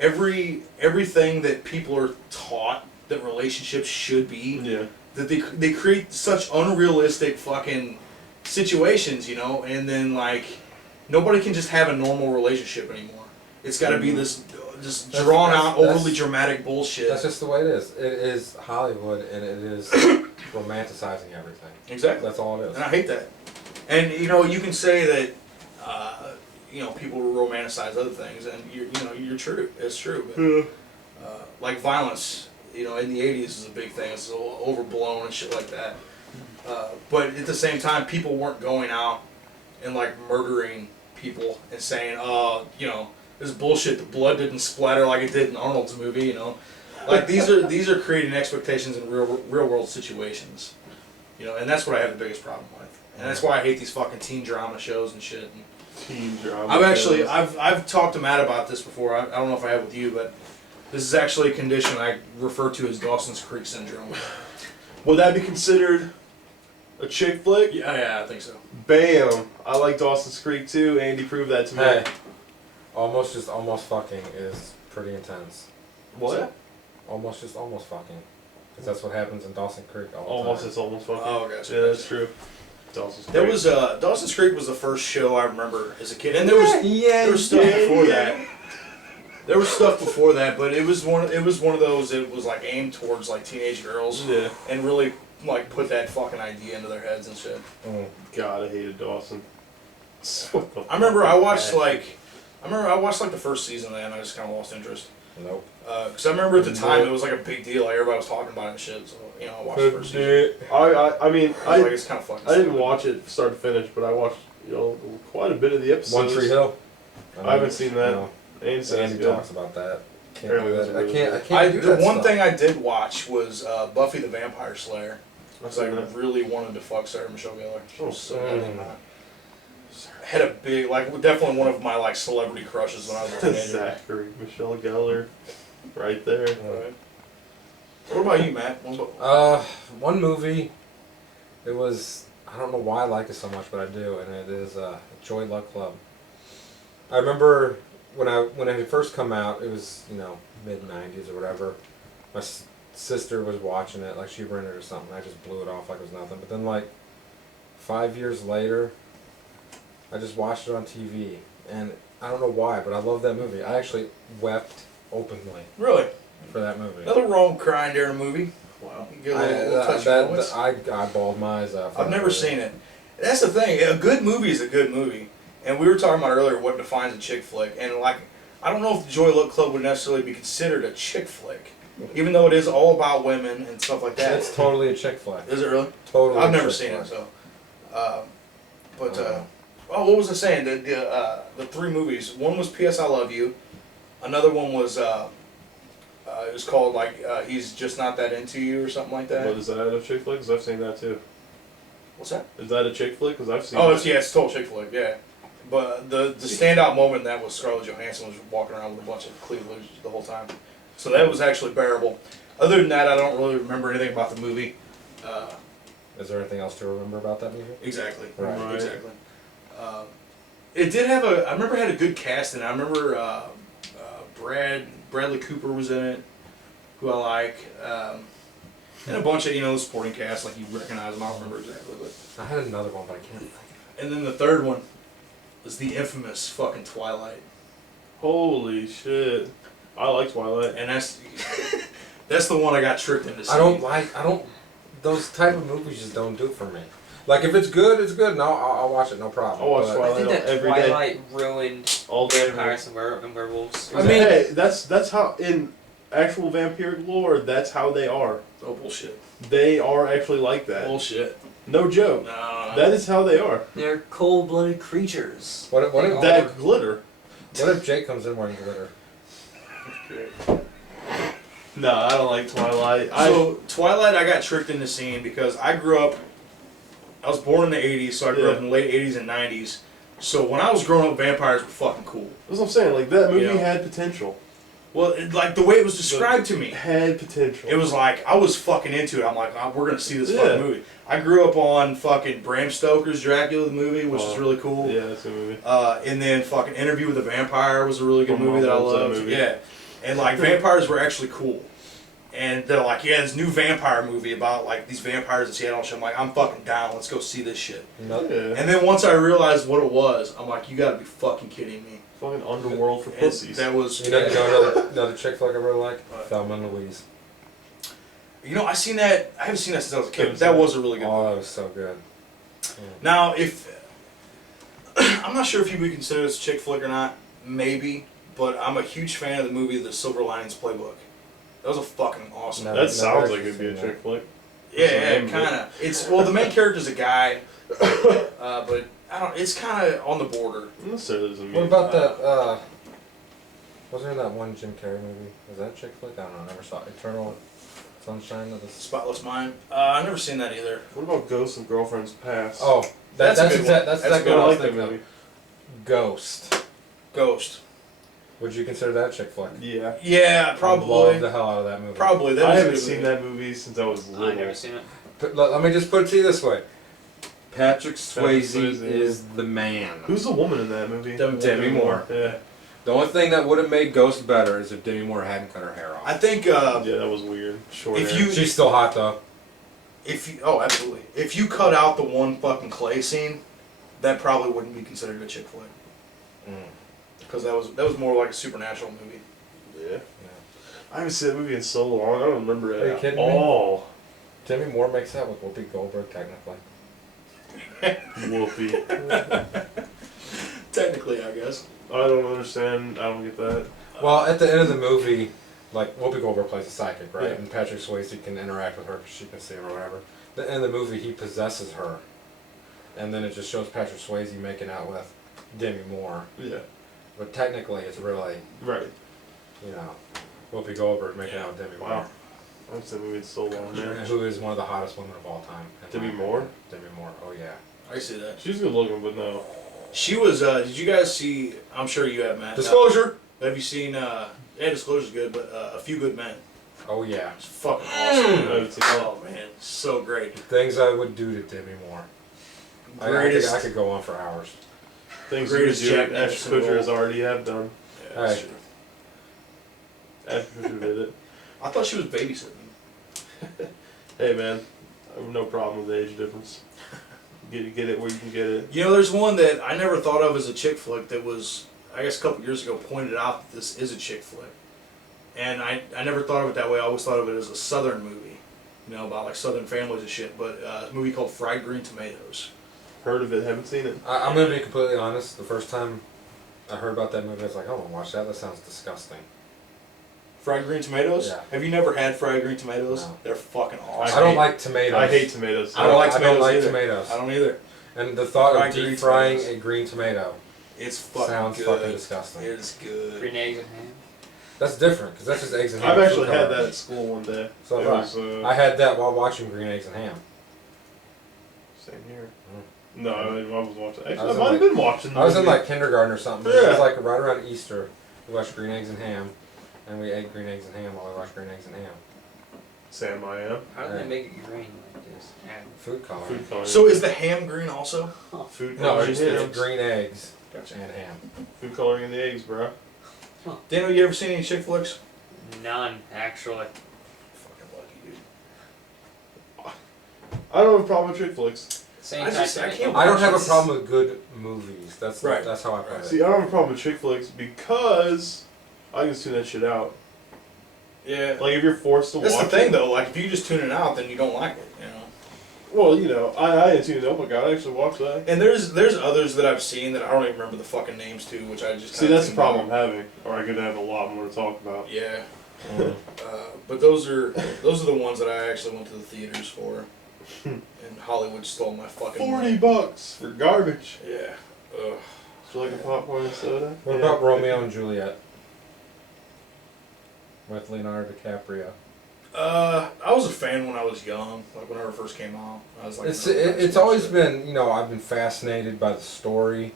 everything that people are taught that relationships should be. Yeah. That they create such unrealistic fucking situations, you know, and then like nobody can just have a normal relationship anymore. It's got to be this just drawn out, overly dramatic bullshit. That's just the way it is. It is Hollywood, and it is romanticizing everything. Exactly. That's all it is. And I hate that. And you know, you can say that you know, people romanticize other things, and you're true. It's true. But, like violence, you know, in the '80s is a big thing. It's overblown and shit like that. But at the same time, people weren't going out and like murdering people and saying, "Oh, you know, this is bullshit. The blood didn't splatter like it did in Arnold's movie." You know, like these are creating expectations in real world situations. You know, and that's what I have the biggest problem with. And that's why I hate these fucking teen drama shows and shit. And Teen drama. I've talked to Matt about this before. I don't know if I have with you, but this is actually a condition I refer to as Dawson's Creek syndrome. Would that be considered a chick flick? Yeah, I think so. Bam! I like Dawson's Creek too. Andy proved that to me. Hey, almost fucking is pretty intense. What? Almost fucking. Because that's what happens in Dawson Creek all the Almost. time. It's almost fucking. Oh, gotcha. Yeah, that's true. Dawson's Creek. There was Dawson's Creek was the first show I remember as a kid, and there was stuff before that. There was stuff before that, but it was one of those that was like aimed towards like teenage girls, Yeah. and really like put that fucking idea into their heads and shit. Mm. God, I hated Dawson. What the I remember fuck I is watched that? like I remember I watched like the first season of that and I just kind of lost interest. Nope. Because I remember at the time it was like a big deal. Like everybody was talking about it and shit. So, you know, I watched the first season. I mean, I was like, it's kind of fucking I didn't stupid. watch it start to finish, but I watched, quite a bit of the episodes. One Tree Hill. I haven't seen that. No. Andy says Andy good. talks about that. Can't Apparently do that's that. really I good. can't do The that one stuff. thing I did watch was Buffy the Vampire Slayer. I've It's like seen that. really wanted to fuck Sarah Michelle Gellar. She was so Mm. good. Had a big, like, definitely one of my like celebrity crushes when I was a teenager. Zachary, Michelle Gellar, right there. Right. What about you, Matt? What about- One movie. It was, I don't know why I like it so much, but I do, and it is Joy Luck Club. I remember when it had first come out, it was mid '90s or whatever. My sister was watching it, like she rented it or something. I just blew it off like it was nothing. But then like 5 years later, I just watched it on TV, and I don't know why, but I love that movie. I actually wept openly Really? for that movie. Nothing wrong with crying during a movie. Wow. You get a little touchy moments. I bawled my eyes out. I've never seen it. That's the thing. A good movie is a good movie. And we were talking about earlier what defines a chick flick. And like, I don't know if the Joy Luck Club would necessarily be considered a chick flick, even though it is all about women and stuff like that. It's totally a chick flick. Is it really? Totally. I've a never chick seen flick. Uh-huh. it, so. What was I saying? The three movies. One was P.S. I Love You. Another one was it was called like He's Just Not That Into You or something like that. What, is that a chick flick? Because I've seen that too. What's that? Is that a chick flick? Because I've seen. Oh, that. it's total chick flick, yeah. But the standout moment in that was Scarlett Johansson was walking around with a bunch of cleavage the whole time. So that was actually bearable. Other than that, I don't really remember anything about the movie. Is there anything else to remember about that movie? Exactly. Right. Exactly. It did have I remember it had a good cast in it. I remember Bradley Cooper was in it, who I like. And a bunch of, supporting cast, like you recognize them. I don't remember exactly. But. I had another one, but I can't think of it. And then the third one was the infamous fucking Twilight. Holy shit! I like Twilight. And that's the one I got tricked into seeing. Those type of movies just don't do it for me. Like, if it's good, it's good, and I'll watch it, no problem. I'll watch But- Twilight. I think that every day. Twilight ruined All day. vampires and werewolves. I mean- hey, that's how in actual vampiric lore, that's how they are. Oh, bullshit. They are actually like that. Bullshit. No joke. No. That is how they are. They're cold-blooded creatures. What if That glitter. Jake comes in wearing glitter? No, I don't like Twilight. So, Twilight I got tricked into seeing because I was born in the 80s, so I grew up in the late 80s and 90s. So when I was growing up, vampires were fucking cool. That's what I'm saying. Like, that movie Yeah. had potential. Well, like the way it was described to me, Had potential. it was like, I was fucking into it. I'm like, oh, we're going to see this Yeah. fucking movie. I grew up on fucking Bram Stoker's Dracula, the movie, which is really cool. Yeah, that's a movie. And then fucking Interview with the Vampire was a really good My movie mom that I loves that loved. movie. Yeah. And like vampires were actually cool. And they're like, yeah, this new vampire movie about like these vampires in Seattle. I'm like, I'm fucking down. Let's go see this shit. No. Yeah. And then once I realized what it was, I'm like, you gotta be fucking kidding me. Fucking underworld for And pussies. that was. You know another chick flick I really like? What? Thelma and Louise. I seen that. I haven't seen that since I was a kid. Haven't But that seen was a really good Oh, movie. that was so good. Now, if I'm not sure if you would consider this a chick flick or not, maybe, but I'm a huge fan of the movie The Silver Linings Playbook. That was a fucking awesome. No. That sounds like actually it'd be a seen chick flick. Yeah, That's kind of. It's the main character's a guy, but I don't. It's kind of on the border. Not necessarily doesn't mean. What about that, wasn't there that one Jim Carrey movie? Was that a chick flick? I don't know, I never saw it. Eternal Sunshine of the... Spotless Mind. I've never seen that either. What about Ghosts of Girlfriend's Past? Oh, That's a good one. that's That's exactly good. what I I like was that thinking movie. of. Ghost. Ghost. Would you consider that a chick flick? Yeah. Yeah, I love probably. the hell out of that movie. Probably. That I was a haven't good seen movie. that movie since I was I've little. never seen it. But let me just put it to you this way. Patrick Swayze Swayze. is the man. Who's the woman in that movie? Demi Moore. Yeah. The only thing that would have made Ghost better is if Demi Moore hadn't cut her hair off. I think Yeah, that was weird. Short If hair. you- She's still hot though. absolutely. If you cut out the one fucking clay scene, that probably wouldn't be considered a chick flick because that was more like a supernatural movie. Yeah. I haven't seen that movie in so long. I don't remember it Are you at kidding me? all. Demi Moore makes out with Whoopi Goldberg technically. Whoopee. Technically, I guess. I don't understand. I don't get that. Well, at the end of the movie, like Whoopi Goldberg plays a psychic, right? Yeah. And Patrick Swayze can interact with her because she can see him or whatever. At the end of the movie, he possesses her, and then it just shows Patrick Swayze making out with Demi Moore. Yeah. But technically, it's really, Right. you know, Whoopi Goldberg making out with Demi Wow. Moore, I haven't seen the movie in so long, man. who is one of the hottest women of all time. Demi Moore? Demi Moore. Oh yeah. I see that. She's good looking, but no. She was, did you guys see, I'm sure you have, Matt. Disclosure. Have you seen, yeah, Disclosure's good, but A Few Good Men. Oh yeah. It's fucking I awesome. haven't seen that. Oh, man. So great. Things I would do to Demi Moore. Greatest. I could go on for hours. Things you Greatest could do, Jack Ashton Nicholson Kutcher role. has already have done. Yeah, that's Hey. true. Ashton Kutcher did it. I thought she was babysitting. Hey, man. I have no problem with the age difference. Get it where you can get it. You know, there's one that I never thought of as a chick flick that was, I guess a couple years ago, pointed out that this is a chick flick. And I never thought of it that way. I always thought of it as a Southern movie, you know, about like Southern families and shit. But a movie called Fried Green Tomatoes. Heard of it, haven't seen it. I'm gonna be completely honest. The first time I heard about that movie, I was like, I don't want to watch that. That sounds disgusting. Fried green tomatoes? Yeah. Have you never had fried green tomatoes? No. They're fucking awesome. I don't like tomatoes. I hate tomatoes. I don't like I tomatoes don't like either. tomatoes. I don't either. And the thought Fried of green deep frying tomatoes. a green tomato It's fucking sounds good. fucking disgusting. It's good. Green eggs and ham. That's different because that's just eggs and ham. I've with actually food had coloring. that at school one day. So It have I. was, I had that while watching Green Eggs and Ham. Same here. Mm. No, I was watching. Actually, I was I in, might have like- been watching. The I was in movie. like kindergarten or something. It Yeah. was like right around Easter. We watched Green Eggs and Ham, and we ate Green Eggs and Ham while we watched Green Eggs and Ham. Sam, I am. How do Right. they make it green like this? And Food coloring. Food coloring. So is the ham green also? Food No, coloring it's in just the it's eggs. green eggs Gotcha. and ham. Food coloring in the eggs, bro. Daniel, you ever seen any chick flicks? none, actually. Fucking lucky, dude. I don't have a problem with chick flicks. Same I just- I Titanic. can't- I don't have a It's- problem with good movies. That's Right. That's how I put it. See, I don't have a problem with chick flicks because I can tune that shit out. Yeah. Like if you're forced to That's watch the thing, it, though. Like, if you just tune it out, then you don't like it, you know? well, you know, I didn't tune it. Oh my god, I actually watched that. And there's others that I've seen that I don't even remember the fucking names to, which I just See, kinda that's the tuned problem out. I'm having, or I could have a lot more to talk about. Yeah. Mm. But those are the ones that I actually went to the theaters for. And Hollywood stole my fucking money. $40 for garbage. Yeah. Ugh. Would you like a popcorn and soda? What Yeah. about Romeo and Juliet with Leonardo DiCaprio? I was a fan when I was young, like whenever it first came out. I was like, It's always been, you know, I've been fascinated by the story,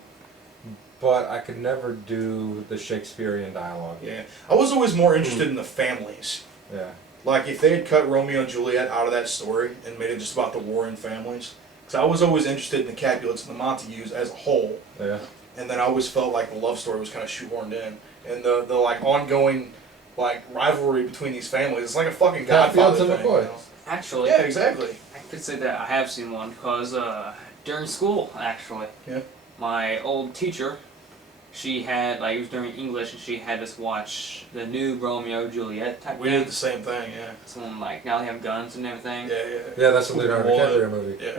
but I could never do the Shakespearean dialogue. Yeah, I was always more interested in the families. Yeah. Like if they had cut Romeo and Juliet out of that story and made it just about the warring families, because I was always interested in the Capulets and the Montagues as a whole, Yeah. and then I always felt like the love story was kind of shoehorned in, and the like ongoing like rivalry between these families. It's like a fucking Hatfields Godfather and thing. McCoy. You know? Actually, Yeah, exactly. I could say that I have seen one because during school, actually, Yeah. my old teacher, she had like it was during English, and she had us watch the new Romeo Juliet type We thing. did the same thing. Yeah. Someone like now they have guns and everything. Yeah, yeah. Yeah, that's a Leonardo Well, DiCaprio movie. Yeah.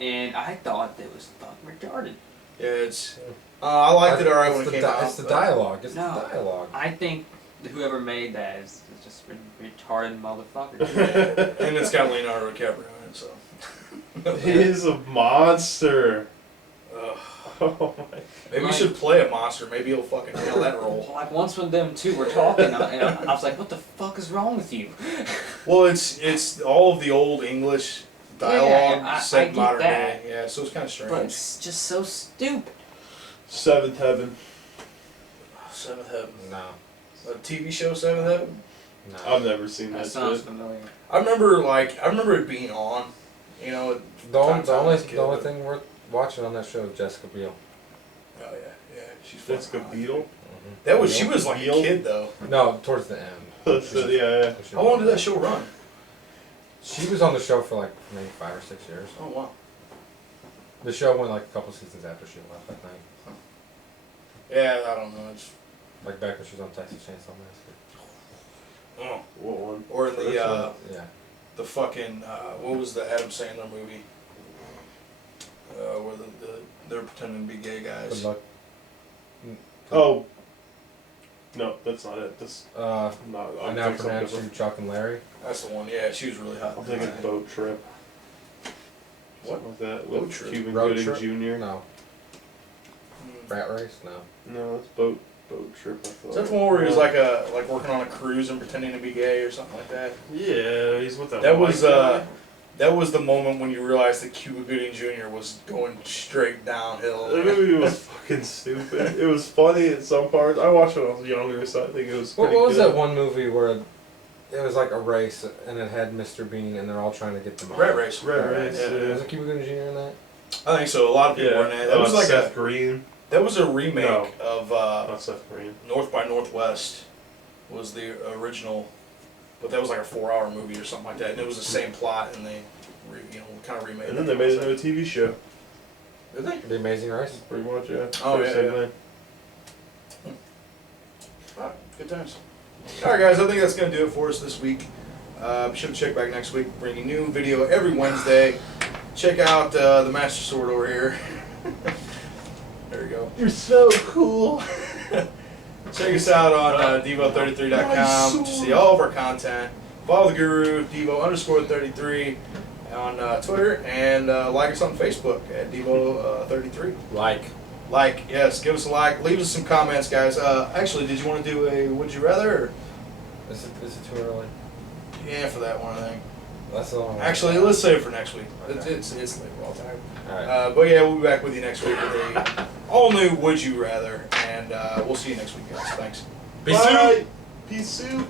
Yeah. And I thought it was fucking retarded. Yeah, it's. I liked it alright when It's it the came out. It's the but- dialogue. It's No. the dialogue. I think that whoever made that is just a retarded motherfucker. And it's got Leonardo DiCaprio in it, so. He is a monster. Ugh. Oh my. Maybe we Like- should play a monster. Maybe he'll fucking nail that role. Like once when them two were talking, and I was like, "What the fuck is wrong with you?" Well, it's all of the old English dialogue I set get modern that. day. Yeah, so it's kind of strange. But it's just so stupid. Seventh Heaven. Seventh Heaven. No. A TV show, Seventh Heaven. No. I've never seen That that sounds shit. familiar. I remember it being on. You know. The only, time I was a kid, the only but- thing worth watching on that show is Jessica Biel. Oh yeah, yeah. She's Jessica fucking hot. Beetle. That was she was like a Beal? kid though. No, towards the end. So, yeah. How long did that show run? She was on the show for like maybe 5 or 6 years. Oh wow. The show went like a couple seasons after she left, I think. Yeah, I don't know. It's, Like back when she was on Texas Chainsaw Massacre. oh. What one? Or in the Yeah. the fucking what was the Adam Sandler movie? where they're pretending to be gay guys. Good luck. Oh. No, that's not it. That's I not. now pronounce you Chuck and Larry. That's the one. Yeah, she was really hot. I'm thinking Boat Trip. What? Something like that. Boat With Trip? Cuban Road Gooding Trip? Jr. No. Rat Race? No. No, it's Boat Trip. I thought. Is that the one where he was like working on a cruise and pretending to be gay or something like that? Yeah, he's with that. That white was guy. that was the moment when you realized that Cuba Gooding Jr. was going straight downhill. The movie was fucking stupid. It was funny in some parts. I watched it when I was younger, so I think it was. What pretty was good. that one movie where it was like a race and it had Mr. Bean and they're all trying to get the Rat Race. Rat Race. Yeah. Yeah. Was it Cuba Gooding Jr. in that? I think so. A lot of people were in that. That was like Seth Green. that was a remake No. of Not Seth Green. North by Northwest was the original, but that was like a 4-hour movie or something like that, and it was the same plot, and they, kind of remade it. And then they made it into a TV show. Did they? The Amazing Race? Pretty much, yeah. Oh, Pretty yeah, same yeah. thing. Alright, good times. Alright guys, I think that's going to do it for us this week. Be sure to check back next week, bringing new video every Wednesday. Check out the Master Sword over here. There we go. You're so cool. Check us out on Devo33.com to see all of our content. Follow the Guru, Devo_33 on Twitter, and like us on Facebook at Devo33. Like, yes, give us a like. Leave us some comments, guys. Actually, did you want to do a Would You Rather? Or? Is it too early? Yeah, for that one, I think. That's the one. Actually, let's save it for next week. Okay. It's late all time. Alright. But yeah, we'll be back with you next week with a all new Would You Rather, and we'll see you next week, guys. Thanks. Bye. Peace soup.